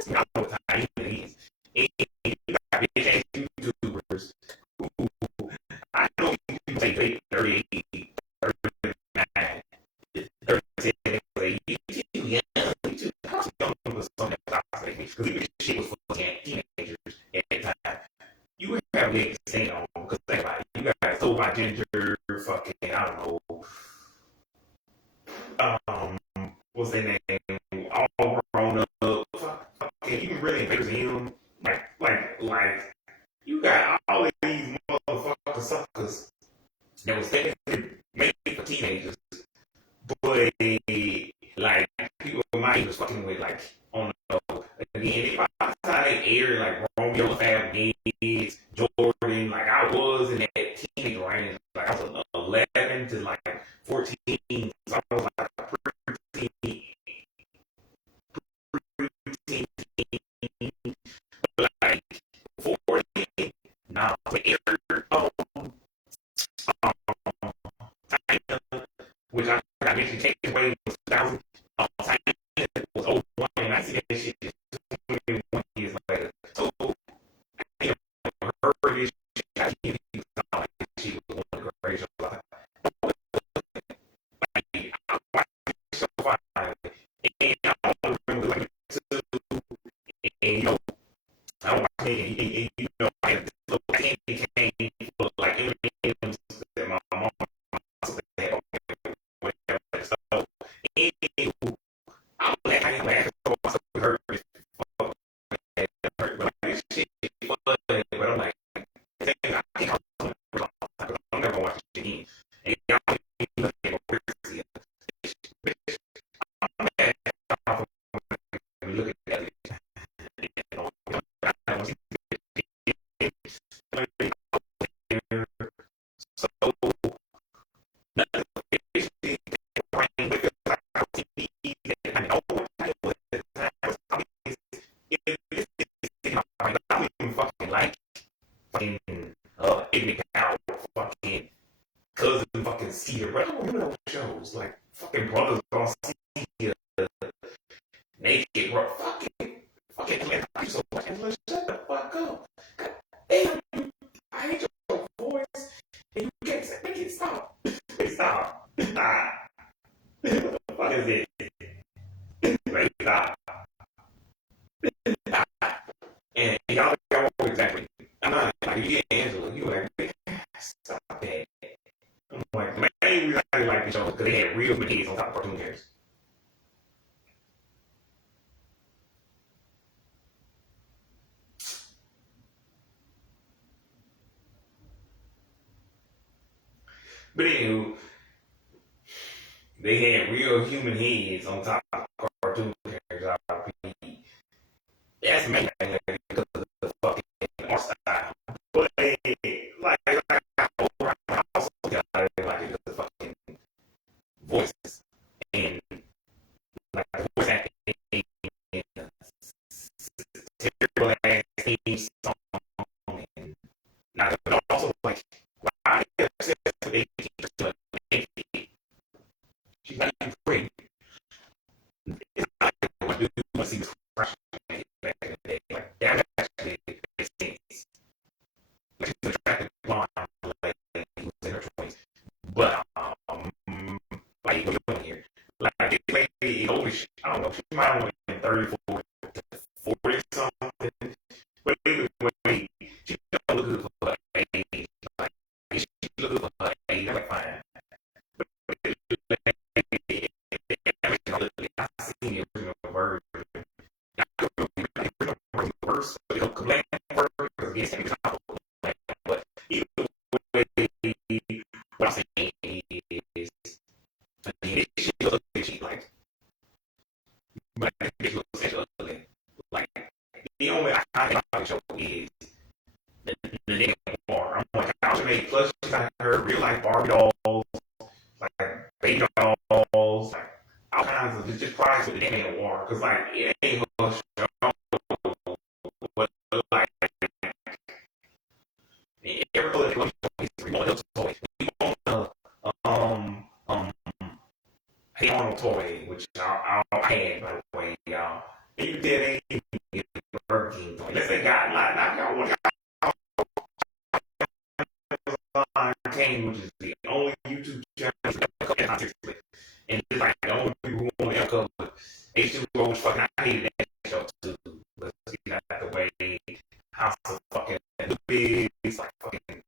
I don't know what time it is. And you got big YouTubers who I know you say 38, 39, 37, you too young, you too young for something that's toxic. Because even shit was for teenagers at that time. You would have a leg to stand on. Because think about it. You got Soul by Ginger, fucking, I don't know, um, what's their name? All grown up. Fucking, even really invaders him. You got all of these motherfucking suckers that was technically made for teenagers, but like people my age was fucking with on the again by the time they aired Romeo Fab Gigs, Jordan, I was in that teenage range, I was 11 to 14, so I was like a preteen, like 14. Now, um, which I mentioned taking away was 2000. China was 01, and I see that shit just 21 years later. So, I heard this shit. I didn't even sound like she was one of the greatest shows. I watched the show finally, and I don't remember two, and I watched it, and I had this little candy cane full of M&M's that my mom had whatever. So, anywho, I'm like, I ain't laughing so much. Hurt me, but this shit is funny. But I'm like, I can't I'm never watch it again. And y'all look at I'm mad look at that. And y'all got one exactly. I'm not like you get Angela, you like stop that. I'm like the main reason I didn't like the show is because they had real kids on top of cartoon characters. But anywho, they had real human heads on top of cartoon characters. That's amazing because of the fucking art style. But I also got like the fucking voices and like the voice acting and terrible ass theme song and not but also like why are obsessed with 18 to 18? She's not even great. It's not like what do you want to see this crush back in the day. Like that actually makes sense. Like she's an attractive blonde lady who's in her 20s. But like what are you doing here? Like this lady is older. I don't know, she might only be 34 40 something. But even when she don't look good for her age. Like she look good for her age, I'm like fine. But I seen the original version. I could the original verse, but the Kablam version because again, it's not Kablam. But either way, what I'm saying is, she looks like, but she looks ugly. Like the only I think about the show is the damn bar. I'm like, how she made plus she's got her real life Barbie dolls, like baby dolls, like all kinds of just products with the damn war. Cause like it ain't her show, but like every other thing we want a toy. We want a Hey Arnold toy, which I had by the way, y'all. And you did a Burger King toy. Let's say God, not y'all want Kane, which is the only YouTube channel that and it's like the only people who want to cover H2O, which fucking I hated that show too. But see that the way House of fucking is like fucking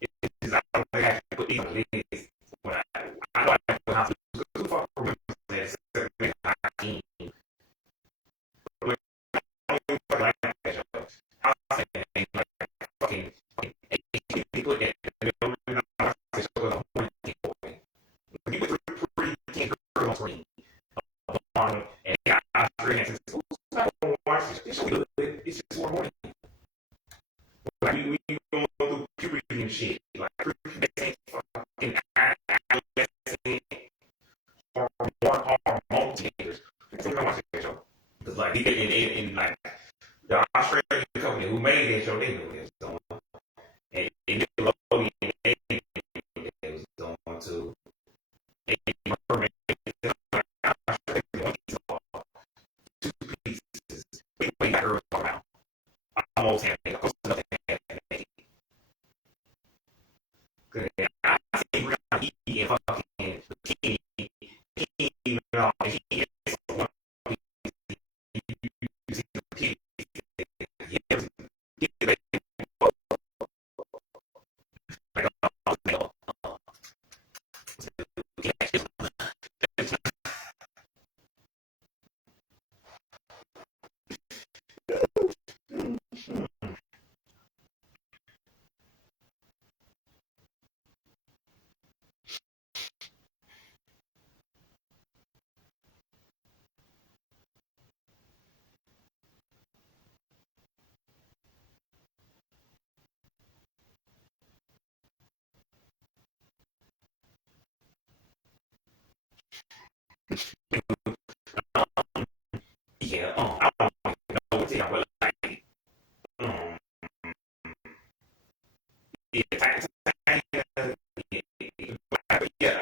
it's I don't think I can put these on the list. When I know I can put House of who the fuck remembers that 17. Like, I don't even fucking like that show. House of like fucking put that you put pretty teen girl on screen. And got Oscar and says, "Who's not going to watch this? It's good. It's just more money." Like we going through puberty and shit. Like they fucking adolescent hormone teenagers. So we don't watch that show. Because like in like the Australian company who made that show, they knew it was on. And Nickelodeon, it was on too. Almost had to close enough to I see he and fucking he you know he is one yeah, I don't know what they are, but like, um, yeah, yeah,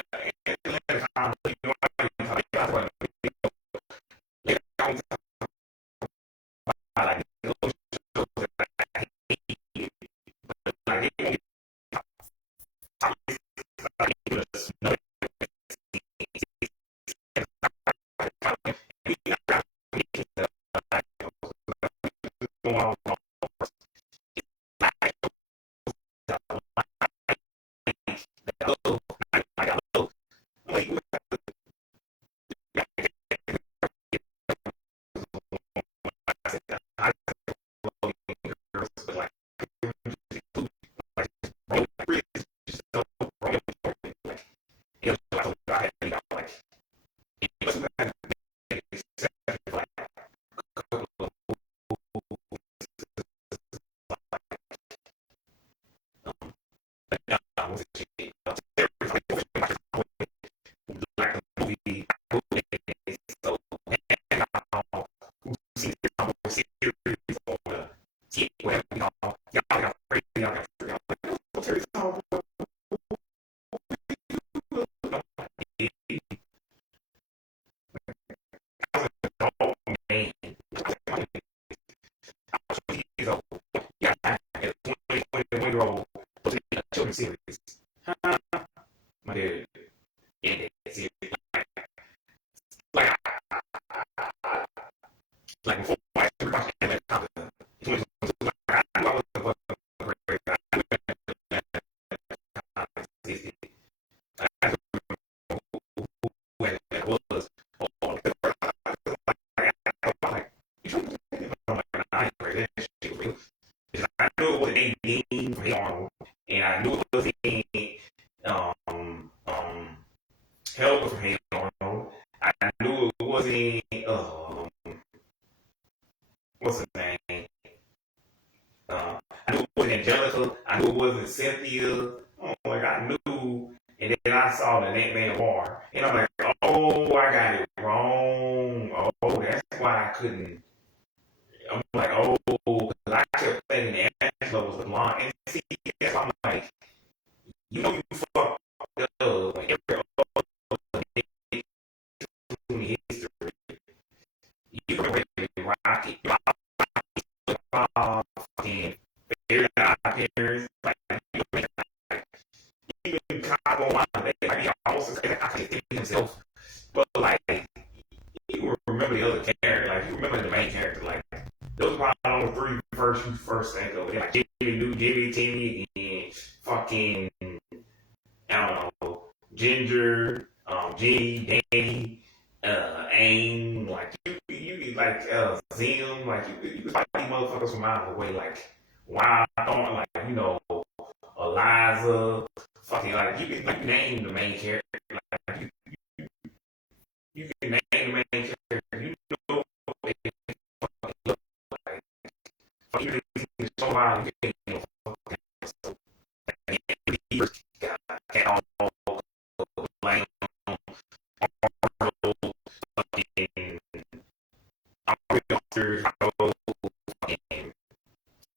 going on. Series. My dude, in that series, like, like before I started watching that, I knew I was a great guy. I who that was. Like, I ain't ready. That shit real. I knew it was a game for him, and I knew it was a help from him. I knew it wasn't what's his name? I knew it wasn't Angelica. I knew it wasn't Cynthia. Oh my God, I knew. And then I saw the Ant Man War, and I'm like, oh, I got it wrong. Oh, that's why I couldn't. I'm like, oh, because I kept thinking Angela was the blonde. And see, that's why I'm like, you know, you fucked up. Like every other history, you can really rock it. Fucking very parents, like even Chicago, like he also I can't think of himself, but like you remember the other character, like you remember the main character, like those are probably the three first you first think of, like Jimmy, Timmy, and fucking I don't know, Ginger, Jenny, Danny, Aang, like you like Zim, like you fight these motherfuckers from miles away, like wow, like you know, Eliza, fucking like you can name the main character, like you can name the main character, you know, what they fucking look like, even if it's so loud, you can't fucking so like, got all blame fucking fucking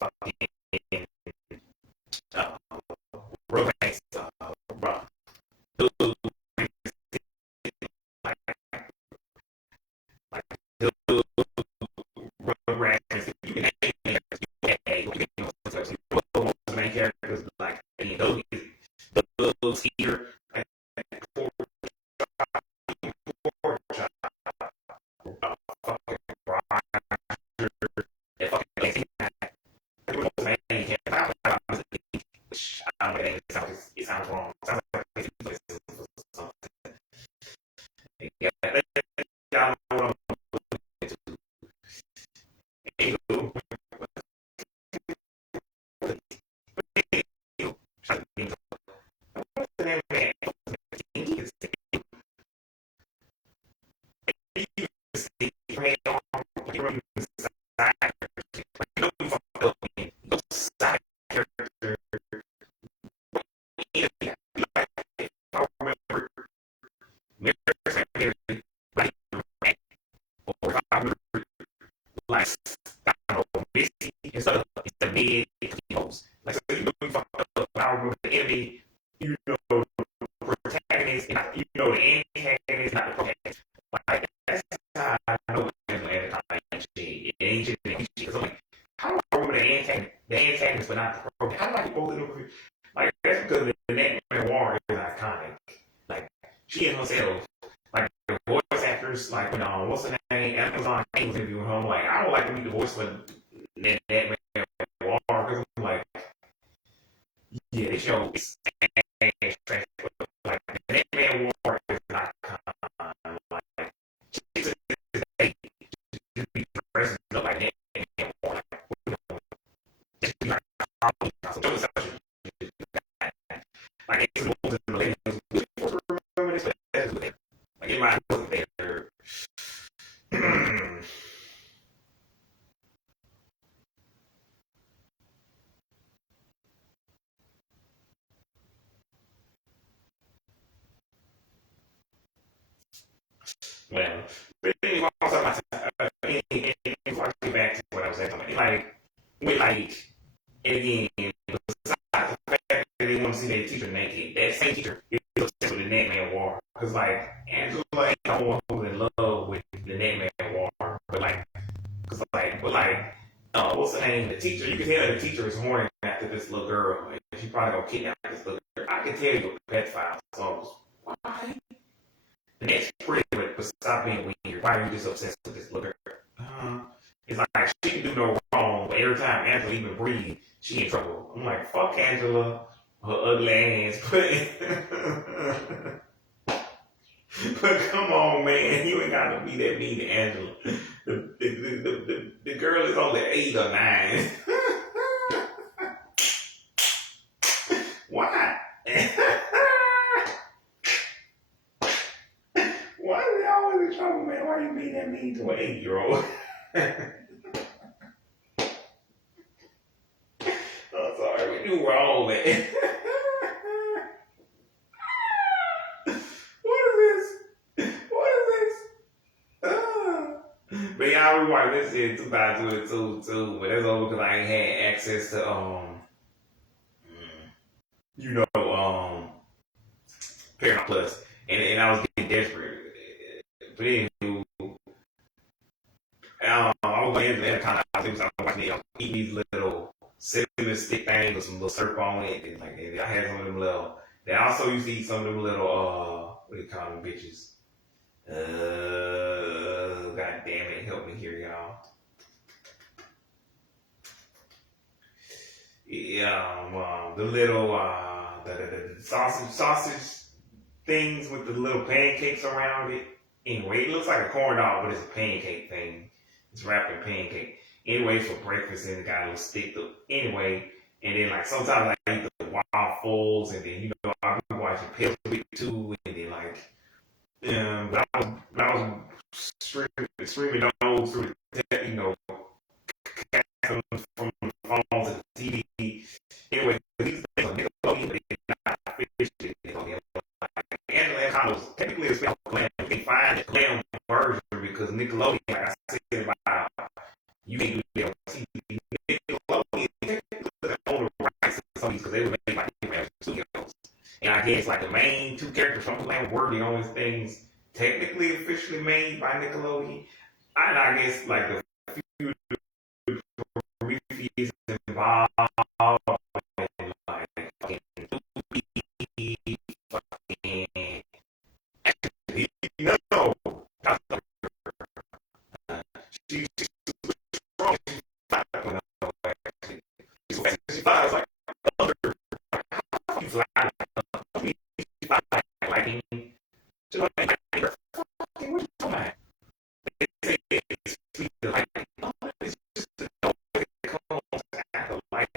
fucking uh, romance, bro. Like, romance, you can the main characters, like, you know, those here, like, poor child, fucking Roger, and fucking the main character. I don't know, it sounds wrong. It sounds like it's something. Yeah, y'all know what I'm like, I don't know, Missy instead of big hoes. Like, so you know, we fucked up. I remember the enemy, you know, the protagonist, and you know, the antagonist, not the protagonist. Like, that's how I know it's an antagonist. It ain't shit, because I'm like, how do I remember the antagonist, but not the protagonist? How do I get both of them? Like, that's because the Ant-Man War is iconic. Like, she and herself, like, the voice actors, like, what's the name? Amazon was interviewing her. I'm like, I don't like to meet the voice for that man war because I'm like, yeah, this show is ass trash, but like that man war is not kind. Like, Jesus is a just be dressing up like that man war. Like, just be like, like it's in the ladies. Remember this? Like it might wasn't there. Well, but anyway, before I get back to what I was saying, like, with like, and again, besides the fact that they want to see their teacher naked, that same teacher is obsessed with the Netman War. Because, like, Angela ain't the one who's in love with the Netman War. But, like, because, like, what's the name? The teacher, you can tell the teacher is horny after this little girl. And she probably gonna kidnap this little girl. I can tell you with the pedophile songs. Why? And that's pretty, but stop being weird. Why are you just obsessed with this little girl? It's like she can do no wrong, but every time Angela even breathe, she in trouble. I'm like, fuck Angela, her ugly ass. But come on, man, you ain't gotta be that mean to Angela. The girl is only 8 or 9. Why? Why are they always in trouble, man? Why you being that mean to an 8-year-old? I'm sorry, we do wrong, man. What is this? But yeah, I rewatched this in 2022 too, but that's only because I ain't had access to you know, Paramount Plus, and I was getting desperate. But anywho, I was going into kind of I was watching it, eating these little cinnamon stick things with some little syrup on it, and like I had some of them little. They also used to eat some of them little what do you call them bitches? God damn it, help me here, y'all. Yeah, the little the sausage things with the little pancakes around it. Anyway, it looks like a corn dog, but it's a pancake thing. It's wrapped in pancake. Anyway, for breakfast, and it got a little stick to anyway. And then like sometimes I eat the waffles, and then I've been watching Pillsbury too, and then like but I was streaming those through from the phones and the TV. Anyway, these things are Nickelodeon, but they're not officially Nickelodeon. Angela Condos technically it's spelled Glam. You can find the Glam version because Nickelodeon, like I said about you can't do that on TV. Nickelodeon technically own the rights to some of these because they were made by Nickelodeon Studios. And I guess like the main 2 characters from Glam were the only things technically officially made by Nickelodeon. And I guess like the few Prometheus involved and like fucking fucking no. She's strong. She flies like thunder. You fly like him. Just like fucking what you talking about? It's like it's just the way it comes after like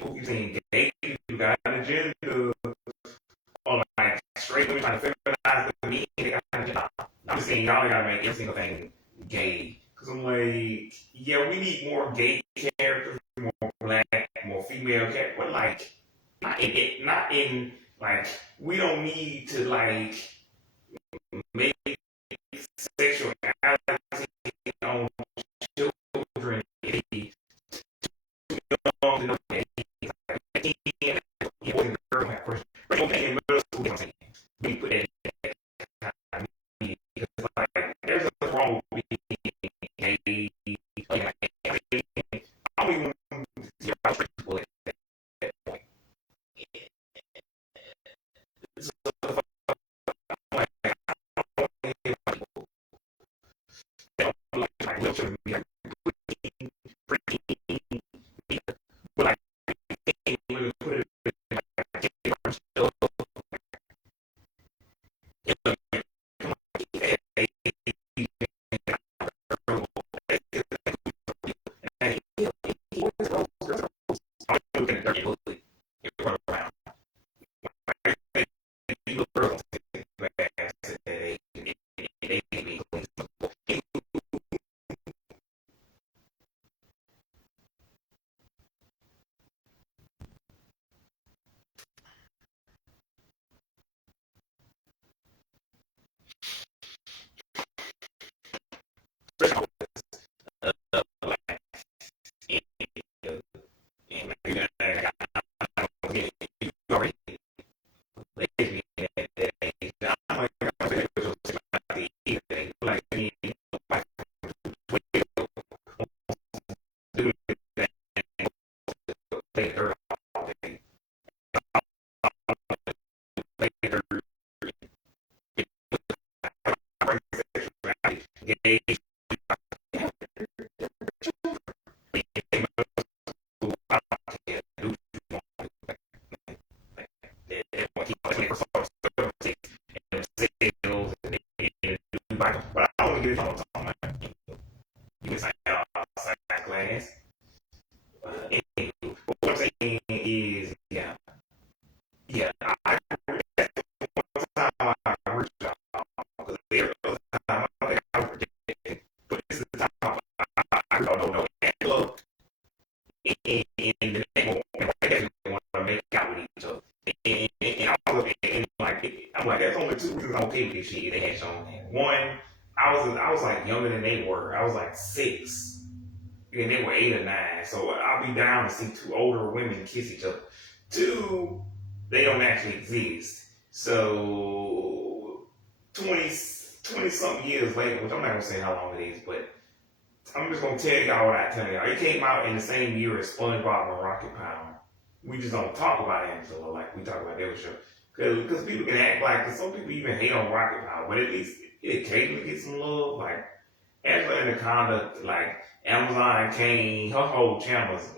people keep saying gay people got an agenda, or like straight women trying to feminize the men. They got an agenda. I'm just saying y'all gotta make every single thing gay. Cause I'm like, yeah, we need more gay characters, more black, more female characters, but like, not in like, we don't need to like make sexuality on children. We put that because like there's nothing wrong with being gay. Like, I don't even see how people at that point. So, like, I don't want to hear people that don't like little children be like, but like, put it but I don't get it all the time. You can say class. Anywho, what I'm saying is, yeah, yeah, I time I reached out because there was a time I think I was rejected, but this is the time I don't know. And look, and they want to make out with each other. And I was like, I'm like, that's only two reasons I'm okay with this shit they had shown. One, I was like younger than they were. I was like 6, and they were 8 or 9. So I'll be down to see two older women kiss each other. Two, they don't actually exist. So 20 something years later, which I'm not gonna say how long it is, but I'm just gonna tell y'all what I tell y'all. It came out in the same year as SpongeBob and Rocket Power. We just don't talk about Angela like we talk about the other show. Because people can act like, cause some people even hate on Rocket Power, but at least it occasionally gets some love. Like Angela Anaconda, like Amazon came, her whole channel was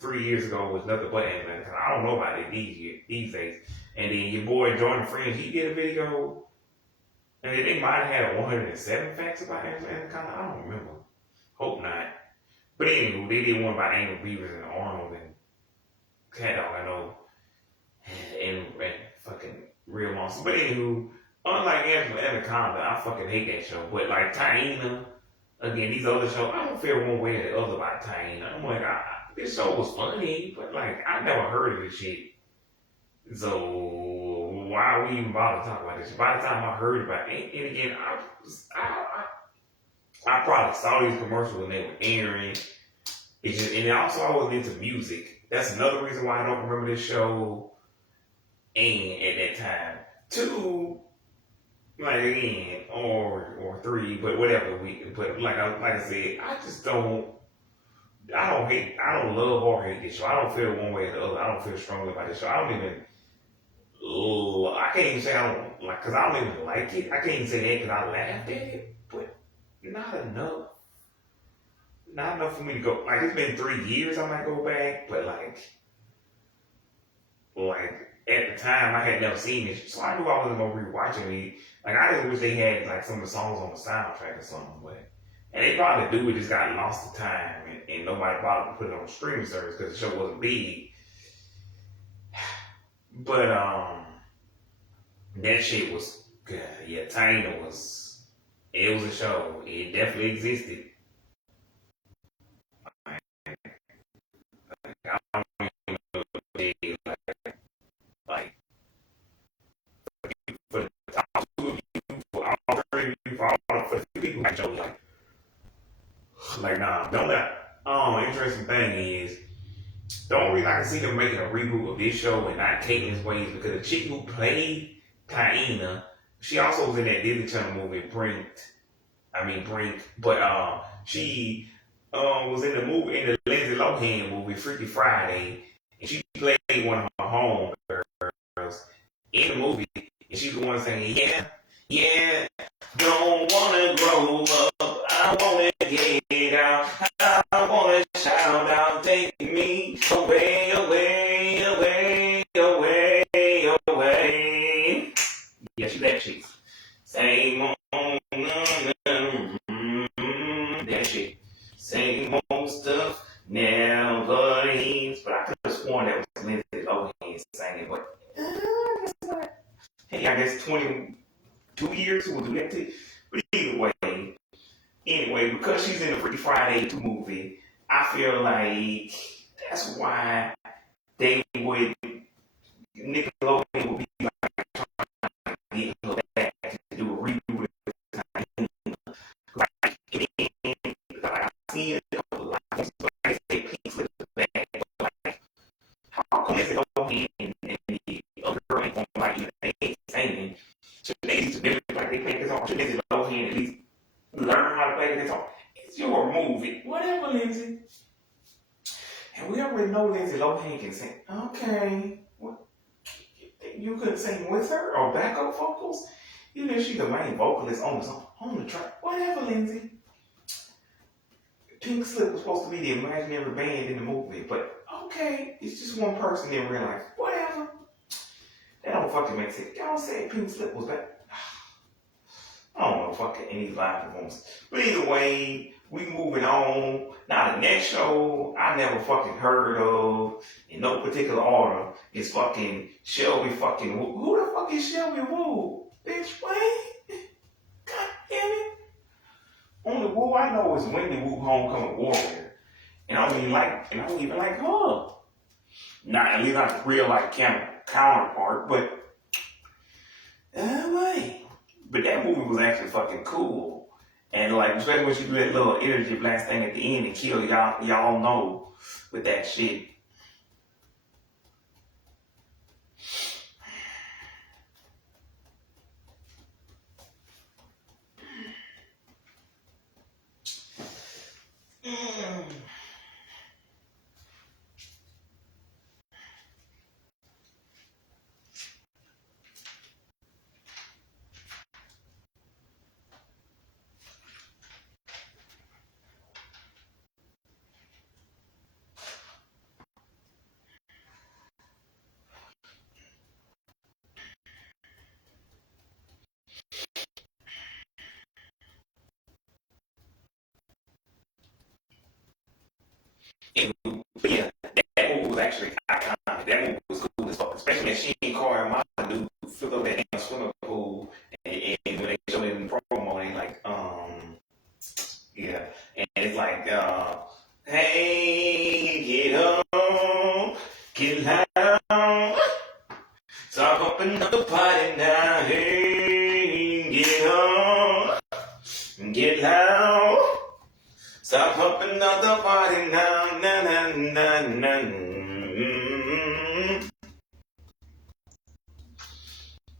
3 years ago was nothing but Angela Anaconda. I don't know about it these days. And then your boy Jordan Friends, he did a video, and they might have had 107 facts about Angela Anaconda. I don't remember. Hope not. But anyway, they did one about Angry Beavers and Arnold and Cat Dog, I know, and fucking Real Monster. But anywho, unlike Angela Anaconda, I fucking hate that show. But like Taina, again, these other shows, I don't feel one way or the other about Taina. I'm like, this show was funny, but like, I never heard of this shit. So why we even bother talking about this? By the time I heard about it, and again, I probably saw these commercials when they were airing. It's just, and also I was into music. That's another reason why I don't remember this show. And at that time, 2, like again, or 3, but whatever but like I said, I just don't. I don't love or hate this show. I don't feel one way or the other. I don't feel strongly about this show. I can't even say I don't like, cause I don't even like it. I can't even say that because I laughed at it, but not enough. Not enough for me to go. Like it's been 3 years. I might go back, but like at the time I had never seen this, so I knew I wasn't gonna rewatch it. Like I just wish they had like some of the songs on the soundtrack or something, but and they probably do. It just got lost to time, and nobody bothered to put it on streaming service because the show wasn't big. But that shit was good. Yeah, Taina was. It was a show. It definitely existed. I don't know, like for the top two of you, for all three of you, for the few people like Joe, like nah, don't let. Interesting thing is, the only reason I can see them making a reboot of this show and not Caitlin's Ways because the chick who played Taina, she also was in that Disney Channel movie Brink, but she was in the movie in the Lindsay Lohan movie Freaky Friday, and she played one of her home girls in the movie, and she's the one saying, "Yeah, yeah, don't wanna grow up, I wanna get out, I wanna shout out, take me away, away, away, away, away." Yeah, she that shit. Same old, that shit. Same old stuff, never ends. But I could have sworn that was Lindsay Lohan singing, but guess what? Hey, I guess 22 years will do that to you. But anyway, because she's in the Freaky Friday 2 movie, I feel like that's why they would, Nickelodeon would be get her back to do a reboot of time. Like, I seen it a couple of times, but I say Pink Slip is bad. But like, how come it's Lohan and the other girl ain't gonna like you? They ain't singing. So they need to do it like they play guitar. Should Lindsay Lohan at least learn how to play the guitar? It's your movie. Whatever, Lindsay. And we already know Lindsay Lohan can sing. Okay. What? You couldn't sing with her or backup vocals? Even if she's the main vocalist on the track. Whatever, Lindsay. Pink Slip was supposed to be the imaginary band in the movie, but okay, it's just one person in real life. Whatever. That don't fucking make sense. Y'all said Pink Slip was bad. I don't know fucking any live performance. But either way, we moving on. Now the next show I never fucking heard of in no particular order is fucking Shelby fucking Woo. Who the fuck is Shelby Woo? Bitch, what? God damn it. Only Woo I know is Wendy Woo Homecoming Warrior. And I don't even like her. Not at least not the real like counterpart, but anyway. But that movie was actually fucking cool. And like, especially when she do that little energy blast thing at the end and kill y'all know with that shit. But yeah, that movie was actually iconic. That movie was cool as fuck, especially as she and Corey Mata do fill up that damn swimming pool, and when they show it in the promo, they like, yeah, and it's like, hey, get on, get loud, start opening up the party now, hey, get on, get loud. Stop pumping up the party now, na na na na.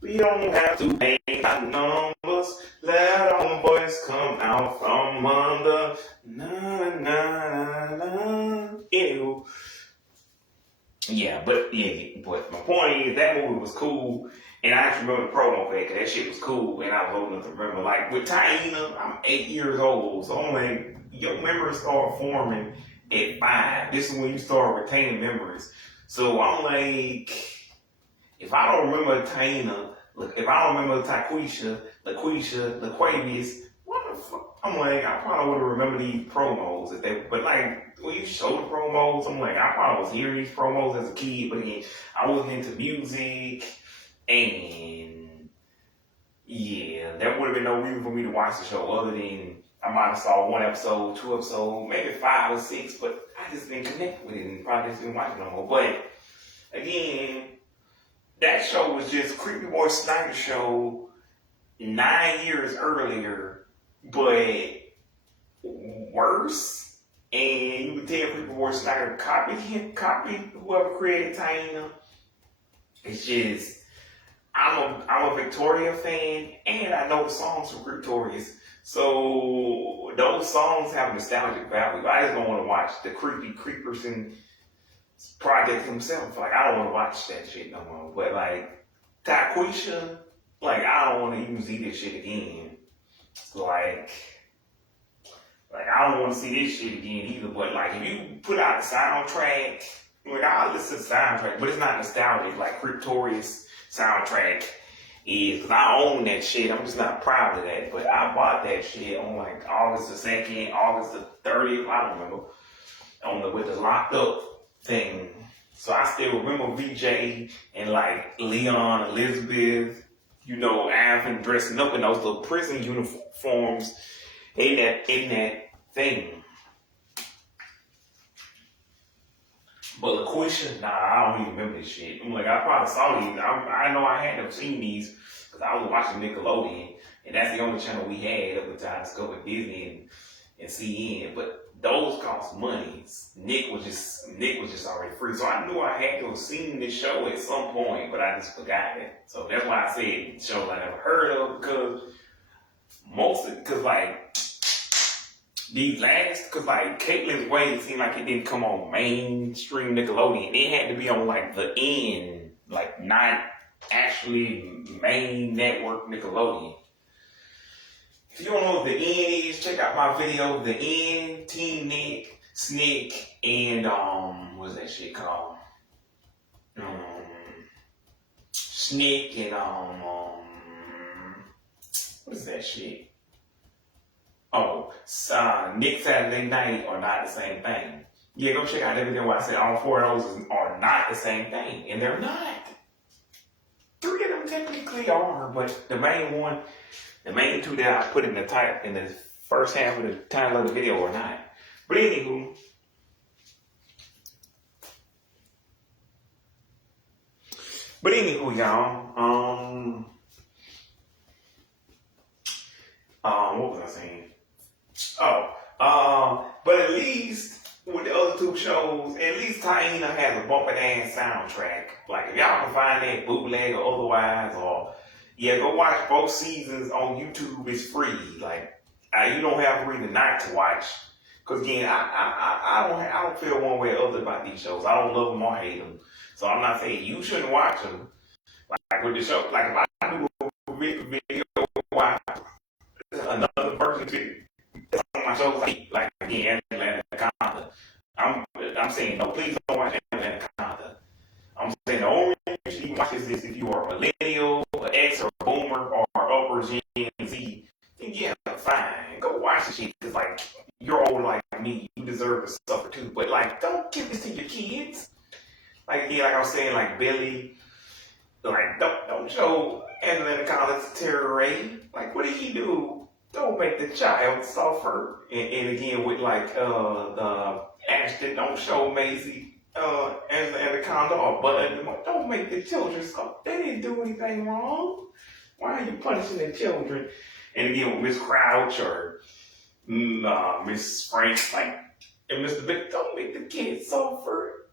We don't have to pay our numbers. Let our voice come out from under. Na na na na. Ew. But my point is that movie was cool, and I actually remember the promo for that because that shit was cool, and I was old enough to remember. Like with Taina, I'm 8 years old, so I'm like, your memories start forming at 5. This is when you start retaining memories. So I'm like, if I don't remember Taina, look, if I don't remember LaQuavius, what the fuck? I'm like, I probably would have remembered these promos if they, but like when you show the promos, I'm like, I probably was hearing these promos as a kid, but again, I wasn't into music, and yeah, there would have been no reason for me to watch the show other than I might have saw one episode, two episodes, maybe 5 or 6, but I just didn't connect with it and probably just didn't watch it no more. But again, that show was just Creepy Boy Snyder show 9 years earlier, but worse. And you could tell Creepy Boy Snyder copied whoever created Taina. It's just I'm a Victoria fan, and I know the songs from Victorious. So those songs have nostalgic value. I just don't want to watch the Creepy Creeperson project himself. Like, I don't want to watch that shit no more. But like Taquisha, like, I don't want to even see this shit again. Like I don't want to see this shit again either. But like, if you put out the soundtrack, like, I'll listen to the soundtrack, but it's not nostalgic like Victorious soundtrack is, because I own that shit. I'm just not proud of that, but I bought that shit on like August the 2nd, August the 30th, I don't remember, with the locked up thing. So I still remember VJ and like Leon, Elizabeth, Alvin dressing up in those little prison uniforms in that thing. But LaQuisha, nah, I don't even remember this shit. I'm like, I probably saw these. I know I had to have seen these because I was watching Nickelodeon, and that's the only channel we had up until I discovered Disney and CN. But those cost money. Nick was just already free, so I knew I had to have seen this show at some point, but I just forgot it. So that's why I said shows I never heard of, because Caitlin's Way seemed like it didn't come on mainstream Nickelodeon. It had to be on like the N, like not actually main network Nickelodeon. If you don't know what the N is, check out my video, the N, Team Nick, Snick, and what's that shit called? Snick and what is that shit? Oh, Nick Saturday Night are not the same thing. Yeah, go check out that video where I said all 4 of those are not the same thing. And they're not. 3 of them technically are, but the main 2 that I put in the first half of the title of the video are not. But anywho, y'all, what was I saying? But at least with the other 2 shows, at least Taina has a bumping ass soundtrack. Like, if y'all can find that bootleg or otherwise, or go watch both seasons on YouTube. It's free. Like, you don't have a reason not to watch. Cause again, I don't feel one way or other about these shows. I don't love them or hate them. So I'm not saying you shouldn't watch them. Like with the show, like if I do a video, watch another person on my shows, like again, Anaconda. I'm saying no, please don't watch Anaconda. I'm saying the only reason you watch this is if you are a millennial, an X, or a boomer, or upper Gen Z. Then yeah, fine, go watch the shit. Cause like you're old like me, you deserve to suffer too. But like, don't give this to your kids. Like again, like I was saying, like Billy, like don't show Anaconda to Terror Ray. Like, what did he do? Don't make the child suffer. And again, with like Ashton, don't show Maisie and Anaconda or Bud. Don't make the children suffer. They didn't do anything wrong. Why are you punishing the children? And again, with Miss Crouch or Miss Frank, like, and Mr. Big, don't make the kids suffer.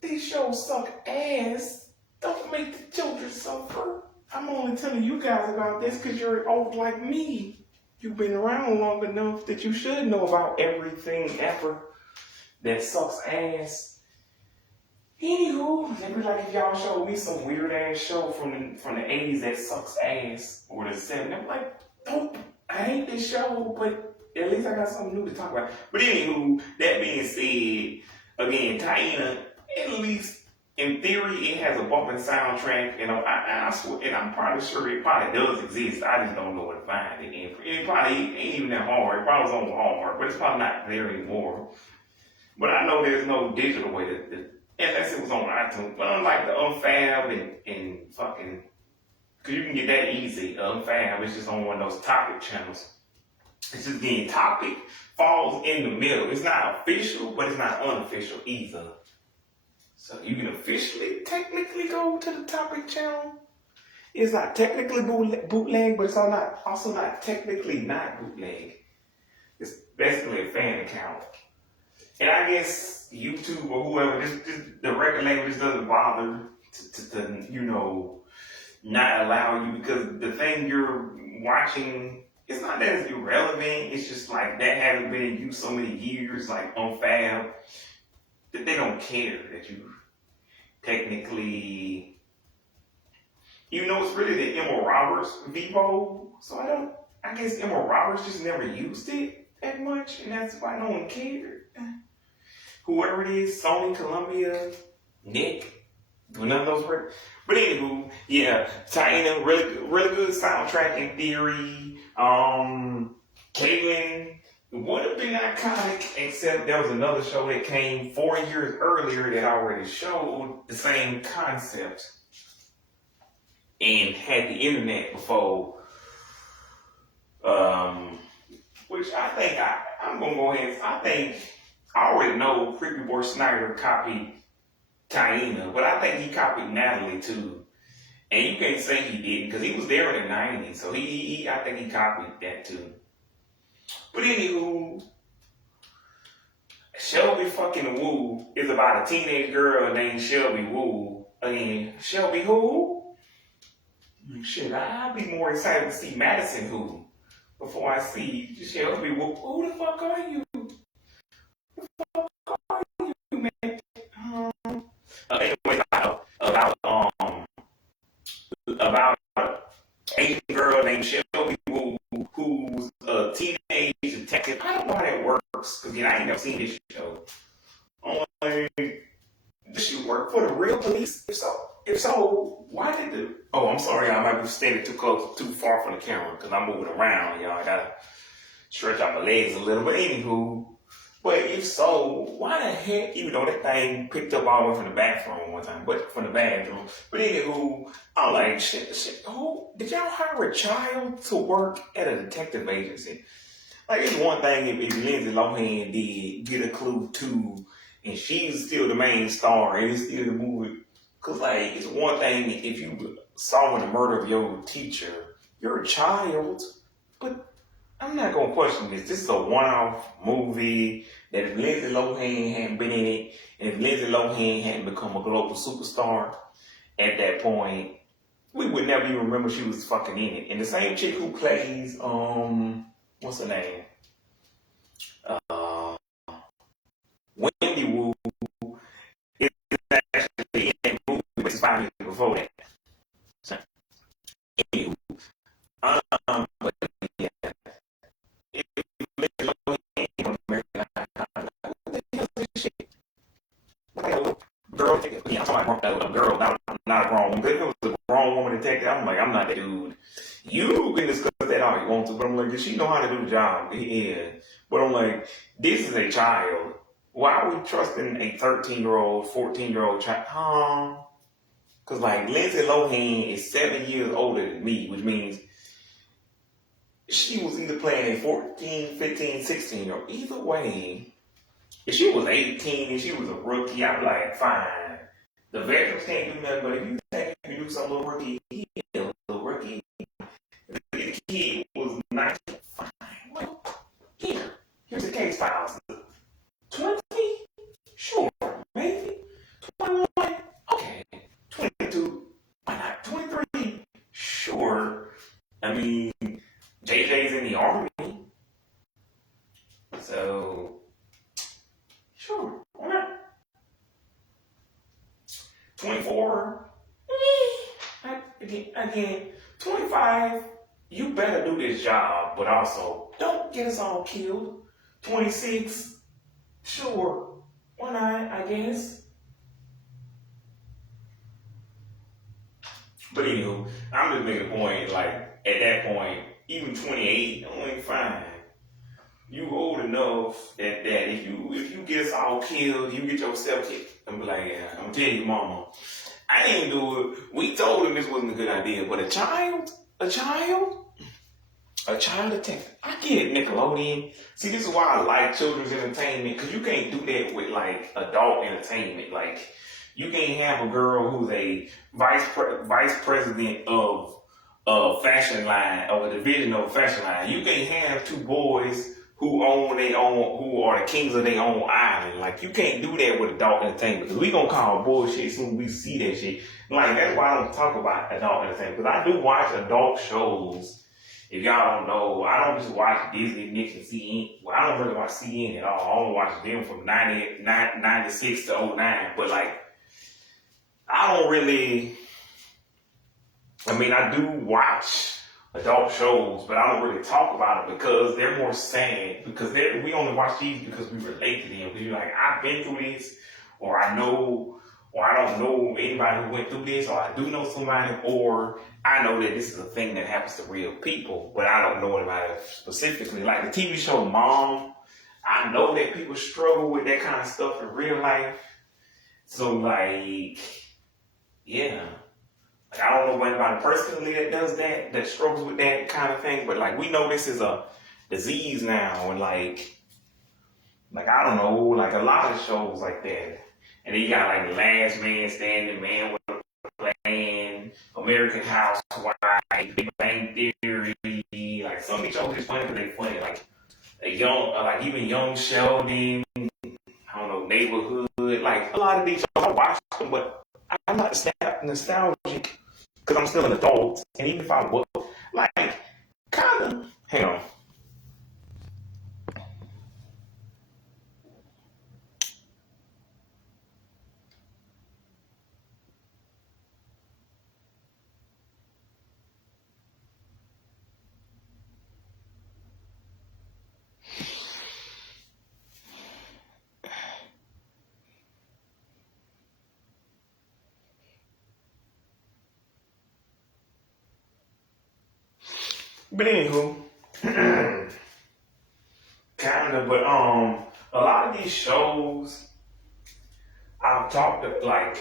These shows suck ass. Don't make the children suffer. I'm only telling you guys about this because you're old like me. You've been around long enough that you should know about everything ever that sucks ass. Anywho, it'd be like if y'all showed me some weird ass show from the 80s that sucks ass, or the 70s. I'm like, nope, I hate this show, but at least I got something new to talk about. But anywho, that being said, again, Taina, at least in theory, it has a bumping soundtrack, and I swear, and I'm probably sure it probably does exist. I just don't know where to find it. And it probably ain't even that hard. It probably was on Walmart, but it's probably not there anymore. But I know there's no digital way unless it was on iTunes. But unlike the Unfab and fucking, because you can get that easy. Unfab, it's just on one of those topic channels. It's just getting topic falls in the middle. It's not official, but it's not unofficial either. So you can officially, technically go to the topic channel. It's not technically bootleg, but it's also not technically not bootleg. It's basically a fan account. And I guess YouTube or whoever, the record label just doesn't bother to not allow you, because the thing you're watching, it's not that it's irrelevant. It's just like that hasn't been in use so many years, like on Fab, that they don't care that you technically, even though it's really the Emma Roberts Vivo. So I guess Emma Roberts just never used it that much, and that's why no one cared. Whoever it is, Sony, Columbia, Nick, none of those work. But anywho, yeah, Taina, really good soundtrack in theory. Caitlyn would have been iconic, except there was another show that came 4 years earlier that already showed the same concept and had the internet before. Which I think I'm gonna go ahead. I think I already know Creepy Boy Snyder copied Taina, but I think he copied Natalie too. And you can't say he didn't, because he was there in the 90s, so I think he copied that too. But anywho, Shelby fucking Woo is about a teenage girl named Shelby Woo. Again, Shelby who? Shit, I'd be more excited to see Madison Who before I see Shelby Woo. Who the fuck are you? Anyway, about an Asian girl named Shelby Woo, who's a teenage detective. I don't know how that works, because I ain't never seen this show. Does she work for the real police? If so, why did the... Oh, I'm sorry, I might be standing too far from the camera, because I'm moving around, y'all. I gotta stretch out my legs a little. But anywho, but if so, why the heck, even though that thing picked up all the way from the bathroom one time, but anywho, I'm like, shit, oh, did y'all hire a child to work at a detective agency? Like, it's one thing if Lindsay Lohan did Get a Clue 2, and she's still the main star, and it's still the movie. Because, like, it's one thing if you saw the murder of your teacher, you're a child, but I'm not going to question this. This is a one-off movie that if Lindsay Lohan hadn't been in it, and if Lindsay Lohan hadn't become a global superstar at that point, we would never even remember she was fucking in it. And the same chick who plays, what's her name? Wendy Wu is actually in that movie, but it's 5 years before that. So, anyway, but yeah. Girl, I'm talking about a girl, not a grown woman. If it was a grown woman detective, I'm like, I'm not that dude. You can discuss that all you want to, but I'm like, does she know how to do the job? Yeah. But I'm like, this is a child. Why are we trusting a 13-year-old, 14-year-old child? Because, like, Lindsay Lohan is 7 years older than me, which means she was either playing a 14, 15, 16-year-old. Either way, if she was 18 and she was a rookie, I'd be like, fine. The veterans can't do nothing, but if you think you can do some little rookie, a little rookie. If the kid was 19, fine. Well, here's the case files. 20? Sure, maybe. 21? Okay. 22? Why not? 23? Sure. I mean, JJ's in the army. So, sure, why not? 24? Again, 25, you better do this job, but also, don't get us all killed. 26, sure, why not, I guess. But anywho, I'm just making a point, like, at that point, even 28, I'm like, fine. You old enough that if you get us all killed, you get yourself killed. I'm like, yeah, I'm gonna tell you, mama, I didn't do it. We told him this wasn't a good idea, but a child attack. I get it, Nickelodeon. See, this is why I like children's entertainment, because you can't do that with like adult entertainment. Like, you can't have a girl who's a vice president of a fashion line, of a division of a fashion line. You can't have two boys who are the kings of their own island. Like, you can't do that with adult entertainment, because we gonna call bullshit as soon as we see that shit. Like, that's why I don't talk about adult entertainment, because I do watch adult shows. If y'all don't know, I don't just watch Disney, Nick, and CNN. Well, I don't really watch CNN at all. I only watch them from 96 to '09. But, like, I don't really, I do watch adult shows, but I don't really talk about it because they're more sad. Because we only watch these because we relate to them. Because you're like, I've been through this, or I know, or I don't know anybody who went through this, or I do know somebody, or I know that this is a thing that happens to real people, but I don't know anybody specifically. Like the TV show Mom, I know that people struggle with that kind of stuff in real life. So, like, yeah. Like, I don't know anybody personally that does that struggles with that kind of thing, but like, we know this is a disease now, and like I don't know, like a lot of shows like that. And then you got like Last Man Standing, Man with a Plan, American Housewives, Big Bang Theory. Like, some of these shows just funny because they funny. Like even Young Sheldon, I don't know, Neighborhood. Like, a lot of these shows, I watch them, but I'm not nostalgic because I'm still an adult. And even if I was, like, kind of, hang on. But anywho, kind of, but a lot of these shows I've talked to, like,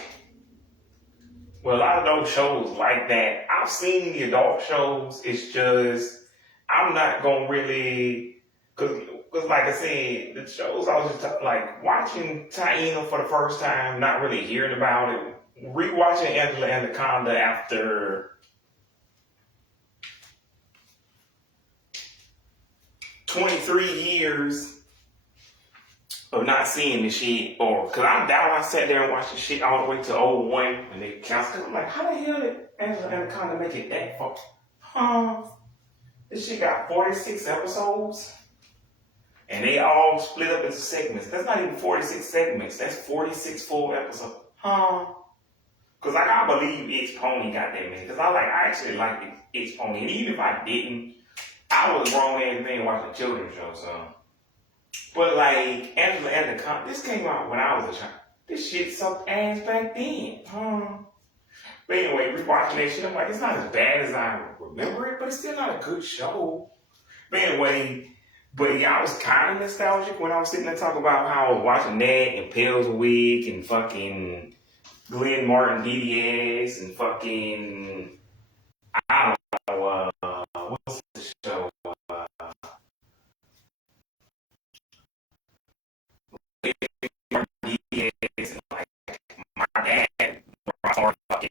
well, a lot of those shows like that, I've seen the adult shows. It's just I'm not gonna really, cause like I said, the shows I was just like watching Taina for the first time, not really hearing about it, rewatching Angela Anaconda after 23 years of not seeing the shit, or because I'm down, I sat there and watched the shit all the way to '01 when they canceled. I'm like, how the hell did Angela Anaconda make it that far? This shit got 46 episodes, and they all split up into segments. That's not even 46 segments. That's 46 full episodes. Because like, I believe It's Pony got that many. Because I actually like It's Pony, and even if I didn't, I was a grown ass man watching a children's show, so. But like, Angela Anaconda, this came out when I was a child. This shit sucked ass back then. But anyway, rewatching that shit, I'm like, it's not as bad as I remember it, but it's still not a good show. But anyway, yeah, I was kind of nostalgic when I was sitting there talking about how I was watching that and Pale's Week and fucking Glenn Martin DDS and fucking, I don't know, what's the show? DDS and like my dad, fucking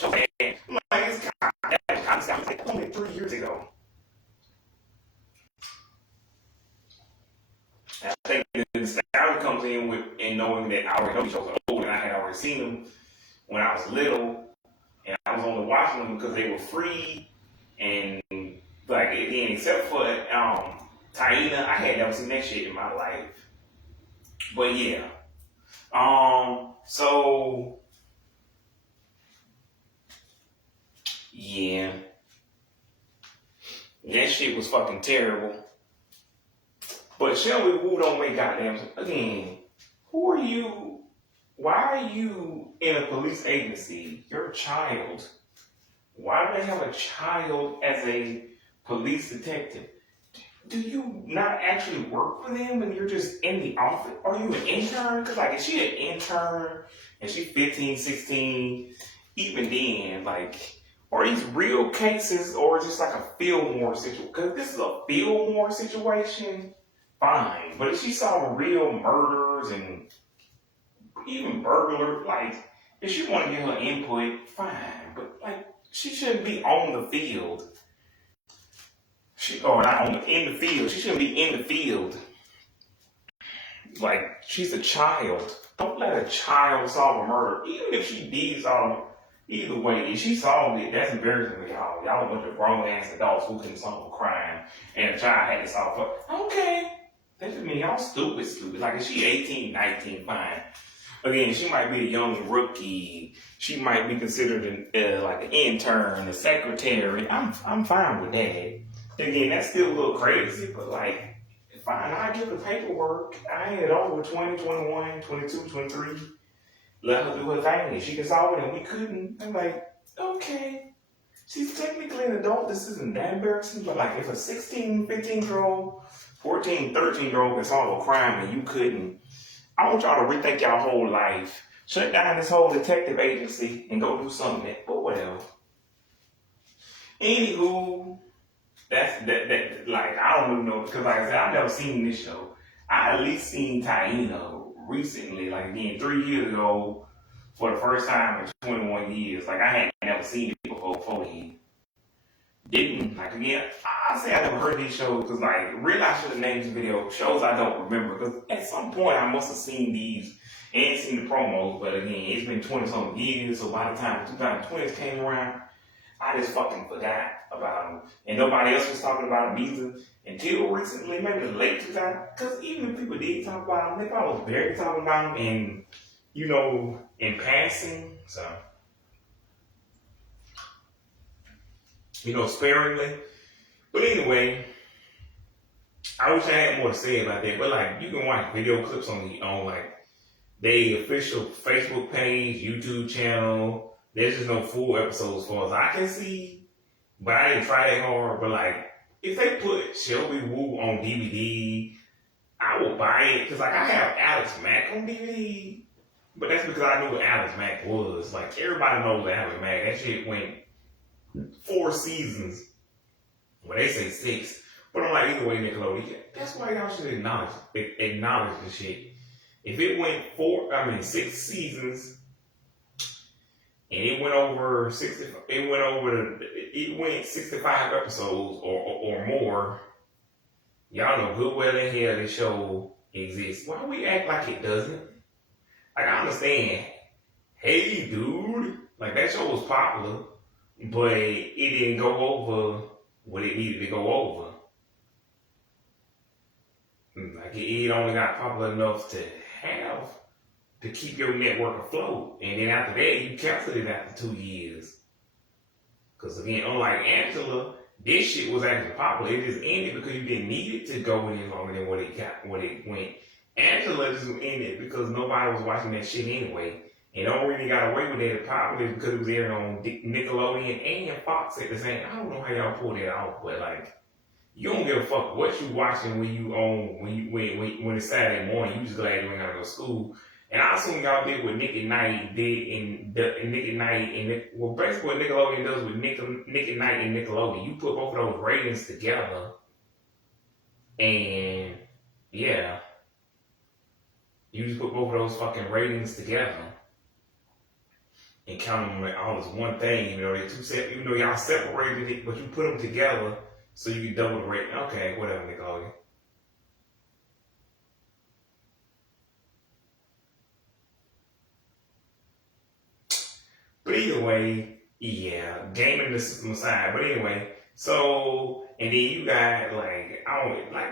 so bad. Like, it's kind of like only 3 years ago. And I think the nostalgia comes in knowing that I already know these shows are old and I had already seen them when I was little, and I was only watching them because they were free. And like, again, except for Taina, I had never seen that shit in my life. But yeah, so yeah, that shit was fucking terrible. But Shelby Woo don't make goddamn, again, who are you why are you in a police agency? You're a child. Why do they have a child as a police detective? Do you not actually work for them and you're just in the office? Are you an intern? Because, like, is she an intern and she's 15, 16? Even then, like, are these real cases or just like a Fillmore situation? Because this is a Fillmore situation, fine. But if she solving real murders and even burglar, like, if she want to get her input, fine. But, like, she shouldn't be on the field. In the field. She shouldn't be in the field. Like, she's a child. Don't let a child solve a murder. Even if she did solve it, either way, if she solved it, that's embarrassing for y'all. Y'all a bunch of grown ass adults who can solve a crime, and a child had to solve it. Okay. That just means y'all stupid. Like, if she 18, 19, fine. Again, she might be a young rookie. She might be considered like an intern, a secretary. I'm fine with that. Again, that's still a little crazy, but like, fine, I give the paperwork. I had over 20, 21, 22, 23. Let her do her thing. If she can solve it and we couldn't, I'm like, okay. She's technically an adult. This isn't that embarrassing, but like, if a 16, 15-year-old, 14, 13-year-old can solve a crime and you couldn't, I want y'all to rethink y'all whole life. Shut down this whole detective agency and go do something. But whatever. Anywho, that like, I don't even know, because like I said, I've never seen this show. I at least seen Taina recently, like again, 3 years ago, for the first time in 21 years. Like, I had never seen it before he didn't. Like, again, I say I never heard these shows, because like, really I should have named this video shows I don't remember, because at some point I must have seen these and seen the promos, but again, it's been 20-something years, so by the time 2020 came around, I just fucking forgot about them. And nobody else was talking about them either until recently, maybe the late 2000s. Because even if people did talk about them, they probably was barely talking about them in, you know, in passing. So, you know, sparingly. But anyway, I wish I had more to say about that. But like, you can watch video clips on like the official Facebook page, YouTube channel. There's just no full episodes as far as I can see, but I didn't try that hard. But like, if they put Shelby Woo on DVD, I will buy it, because like, I have Alex Mack on DVD, but that's because I knew what Alex Mack was. Like, everybody knows Alex Mack. That shit went 4 seasons. Well, they say 6, but I'm like, either way, Nickelodeon. That's why y'all should acknowledge the shit. If it went 6 seasons. And it went over 65 episodes or more. Y'all know good well in here this show exists. Why we act like it doesn't? Like, I understand. Hey, dude. Like, that show was popular, but it didn't go over what it needed to go over. Like, it only got popular enough to keep your network afloat. And then after that, you canceled it after 2 years. Because again, unlike Angela, this shit was actually popular. It just ended because you didn't need it to go any longer than what it went. Angela just ended because nobody was watching that shit anyway. And the only reason got away with it popular is because it was aired on Nickelodeon and Fox at the same time. I don't know how y'all pulled that off, but like, you don't give a fuck what you watching when it's Saturday morning. You just glad you ain't gotta go to school. And I assume y'all did what Nick at Night did well, basically what Nickelodeon does with Nick at Night and Nickelodeon. You put both of those ratings together, and yeah, you just put both of those fucking ratings together and count them all as one thing. You know, they're even though y'all separated it, but you put them together so you can double the rating. Okay, whatever, Nickelodeon. But either way, yeah, gaming the system aside. But anyway, so, and then you got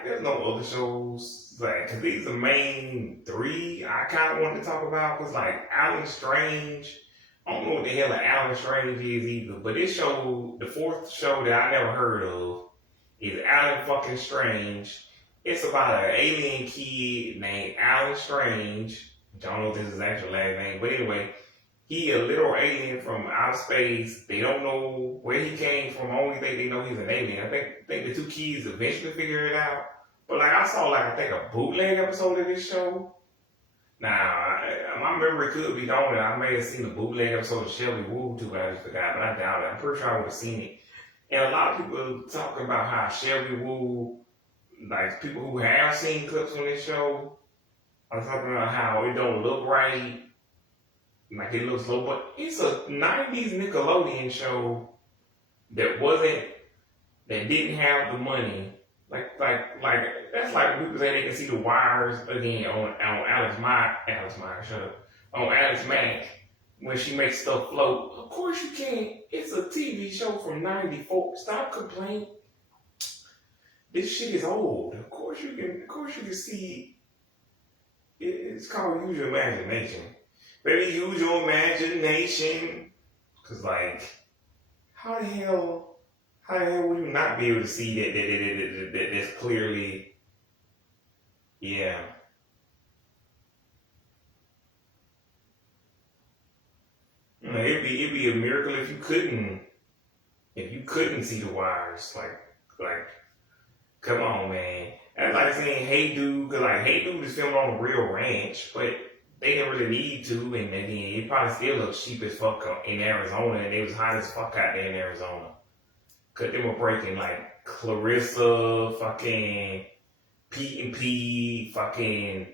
there's no other shows, like, cause these are the main 3 I kind of wanted to talk about. Cause like Alan Strange, I don't know what the hell Alan Strange is either. But this show, the 4th show that I never heard of, is Alan fucking Strange. It's about an alien kid named Alan Strange I don't know if this is his actual last name, but anyway, he a literal alien from outer space. They don't know where he came from. Only thing they know he's an alien. I think the two kids eventually figure it out. But like I saw like I think a bootleg episode of this show. Now my memory could be gone. I may have seen a bootleg episode of Shelby Woo too, but I just forgot. But I doubt it. I'm pretty sure I would have seen it. And a lot of people talking about how Shelby Woo, like people who have seen clips on this show, are talking about how it don't look right. Like it looks low, but it's a 90s Nickelodeon show that didn't have the money. Like that's like people say they can see the wires again on Alex Mack when she makes stuff float. Of course you can. It's a TV show from '94. Stop complaining. This shit is old. Of course you can see. It's called Use Your Imagination. Baby, use your imagination. Cause like, how the hell would you not be able to see that that's clearly, yeah. You know, it'd be a miracle if you couldn't see the wires. Like, come on, man. That's like saying Hey Dude, cause like Hey Dude is filmed on a real ranch, but they didn't really need to, and again, it probably still looks cheap as fuck in Arizona, and it was hot as fuck out there in Arizona. Cause they were breaking like Clarissa, fucking Pete and P, fucking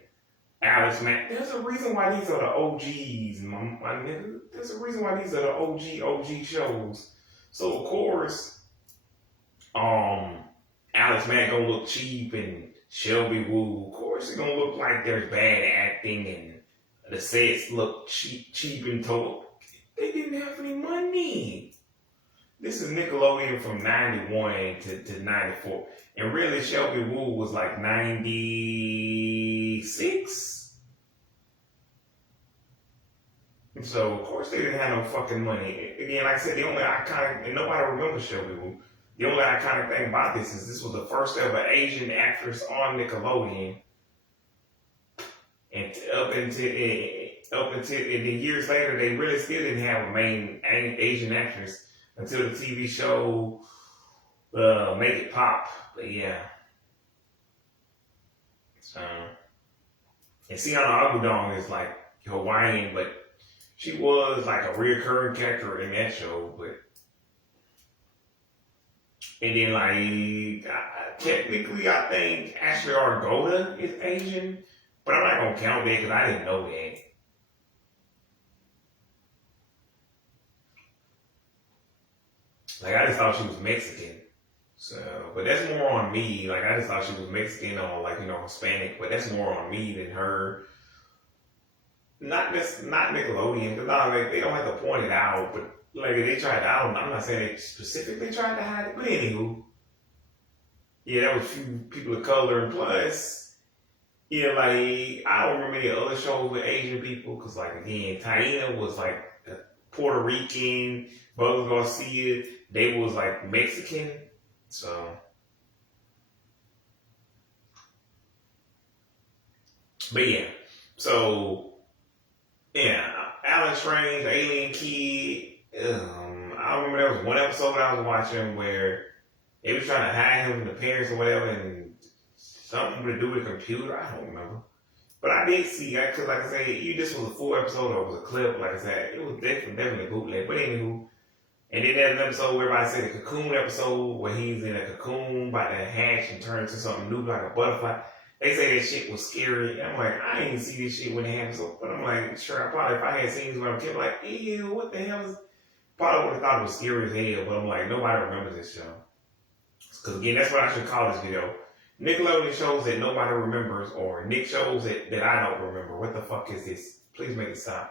Alex Mack. There's a reason why these are the OGs, my nigga. There's a reason why these are the OG shows. So of course, Alex Mack gonna look cheap, and Shelby Woo, of course, it's gonna look like there's bad acting, and the sets look cheap and total. They didn't have any money. This is Nickelodeon from 91 to 94. And really, Shelby Woo was like 96. So, of course, they didn't have no fucking money. Again, like I said, the only iconic, and nobody remembers Shelby Woo. The only iconic thing about this is this was the first ever Asian actress on Nickelodeon. And up until and then years later, they really still didn't have a main Asian actress until the TV show Make It Pop. But yeah. So, and Sienna Agudong is like Hawaiian, but she was like a reoccurring character in that show. But and then like technically, I think Ashley Argota is Asian, but I'm not gonna count that because I didn't know that. Like I just thought she was Mexican. So, but that's more on me. Like I just thought she was Mexican or like Hispanic, but that's more on me than her. Not Nickelodeon because like, they don't have to point it out, but like they tried to. I'm not saying they specifically tried to hide it, but anywho, yeah, there was a few people of color, and plus, yeah, like I don't remember any other shows with Asian people because like again, Taina was like Puerto Rican, Buzz Garcia, they was like Mexican. So, but yeah, so yeah, Alex Strange, Alien Kid. I remember there was one episode I was watching where they was trying to hide him from the parents or whatever, and something to do with a computer. I don't remember, but I did see. Cause like I said, this was a full episode or it was a clip. Like I said, it was definitely bootleg. But anywho. And then there's an episode where everybody said the cocoon episode where he's in a cocoon about to hatch and turn into something new like a butterfly. They say that shit was scary. And I'm like, I didn't see this shit when it happened. So, but I'm like, sure, I probably if I had seen this when I was a kid, like, ew, what the hell is? Probably would have thought it was scary as hell. But I'm like, nobody remembers this show. Because again, that's what I should call this video. Nickelodeon shows that nobody remembers, or Nick shows that I don't remember. What the fuck is this? Please make it stop.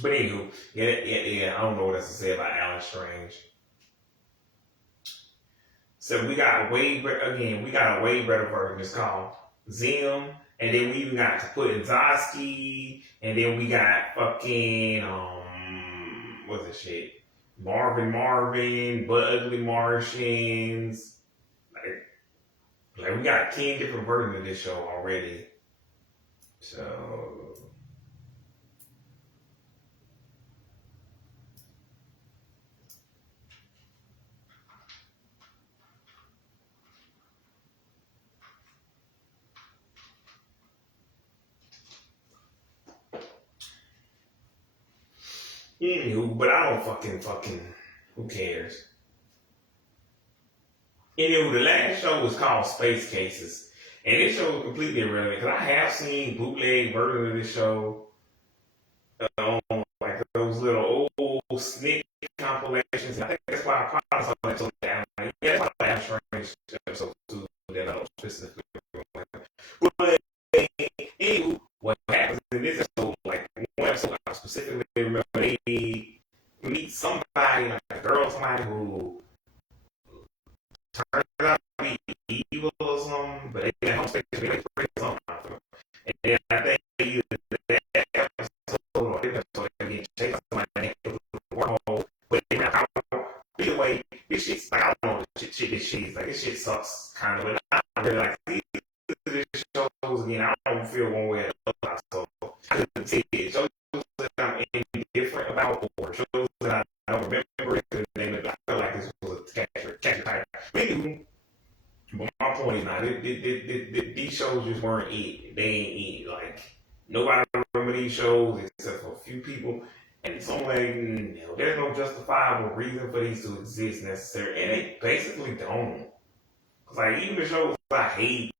But anywho, yeah, I don't know what else to say about Alex Strange. So we got a way better version. It's called Zim, and then we even got to put in Zosky, and then we got fucking what's the shit? Marvin, But Ugly Martians. Like, Like, we got 10 different versions of this show already. So, anywho, but I don't fucking, who cares? Anywho, the last show was called Space Cases. And this show was completely irrelevant because I have seen bootleg versions of this show like those little old sneak compilations. I think that's why I probably saw that so down. Like, yeah, that's why I have strange episodes too that I don't specifically remember. But anywho, what happens in this episode, like one episode I specifically remember, they meet somebody, like a girl, somebody who turns out to be evil or something, but they got home station, they like bring something out of them. And then I think either that episode or this episode, they get chased by somebody through the wormhole, but they ran out. Either way, this shit's like, I don't know this shit, like, this shit sucks, kind of, but I don't really like these shows again. I don't feel one way or the other, so I couldn't say it. Shows that I'm indifferent about, or shows that I don't remember, I feel like this was a catchy title. But my point is now, these shows just weren't it. They ain't it. Like, nobody remember these shows except for a few people. And some way, there's no justifiable reason for these to exist necessarily. And they basically don't. Cause like, even the shows I hate,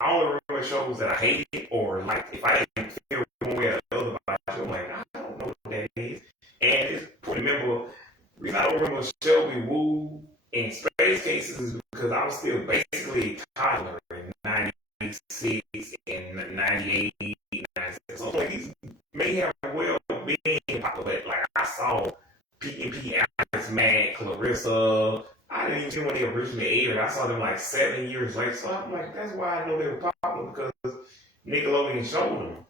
I only remember shows that I hated, or like, if I didn't feel one way or the other about it, I'm like, I don't know what that is. And it's, remember, the reason I don't remember Shelby Woo in Space Cases is because I was still basically a toddler in 96 and 98, 96. So like, these may have well been popular, but like, I saw P&P, Alex Mack, Clarissa. I didn't even see when they originally aired. I saw them like 7 years later. So I'm like, that's why I know they were popular, because Nickelodeon showed them.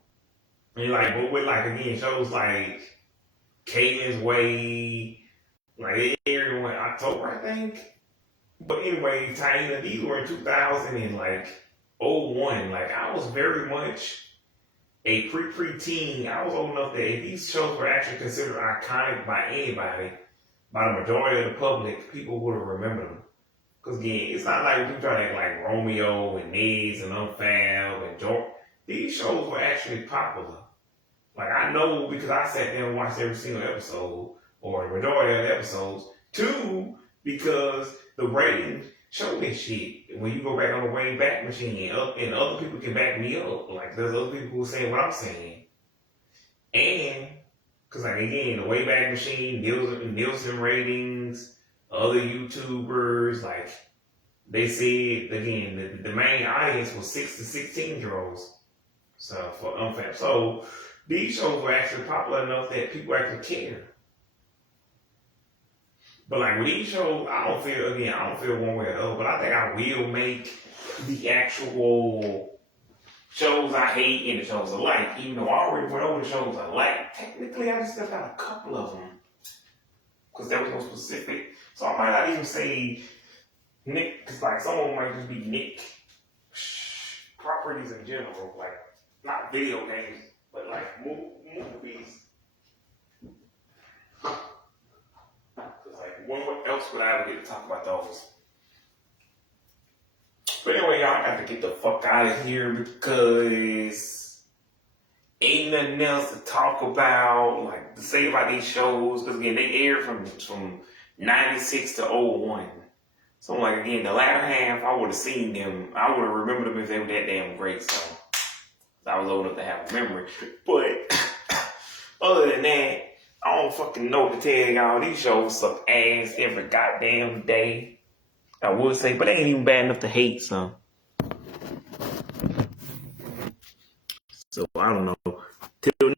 And like, but with like, again, shows like Caitlin's Way, like they aired in October, I think. But anyway, Taina, these were in 2000 and like 01. Like, I was very much a pre-teen. I was old enough that if these shows were actually considered iconic by anybody, by the majority of the public, people would have remembered them. Because again, it's not like people try to act like Romeo and Nez and Unfab and George. These shows were actually popular. Like, I know because I sat there and watched every single episode, or the majority of the episodes. Two, because the ratings show this shit. When you go back on the Wayback Machine, and other people can back me up. Like, there's other people who are saying what I'm saying. And, because like, again, the Wayback Machine, Nielsen ratings, other YouTubers, like, they said, again, the main audience was 6 to 16-year-olds. So, for Unfab. So, these shows were actually popular enough that people actually care. But like, with these shows, I don't feel one way or the other, but I think I will make the actual shows I hate and the shows I like. Even though I already went over the shows I like, technically I just got a couple of them. Because there was no specific. So I might not even say Nick, because like, some of them might just be Nick properties in general. Like, not video games, but like movies. Like, what else would I ever get to talk about those? But anyway, y'all, I got to get the fuck out of here because ain't nothing else to talk about, like, to say about these shows. Because again, they aired from 96 to 01. So like, again, the latter half, I would have seen them. I would have remembered them if they were that damn great. So I was old enough to have a memory. But other than that, I don't fucking know what to tell y'all. These shows suck ass every goddamn day. I would say, but they ain't even bad enough to hate some. So I don't know. Till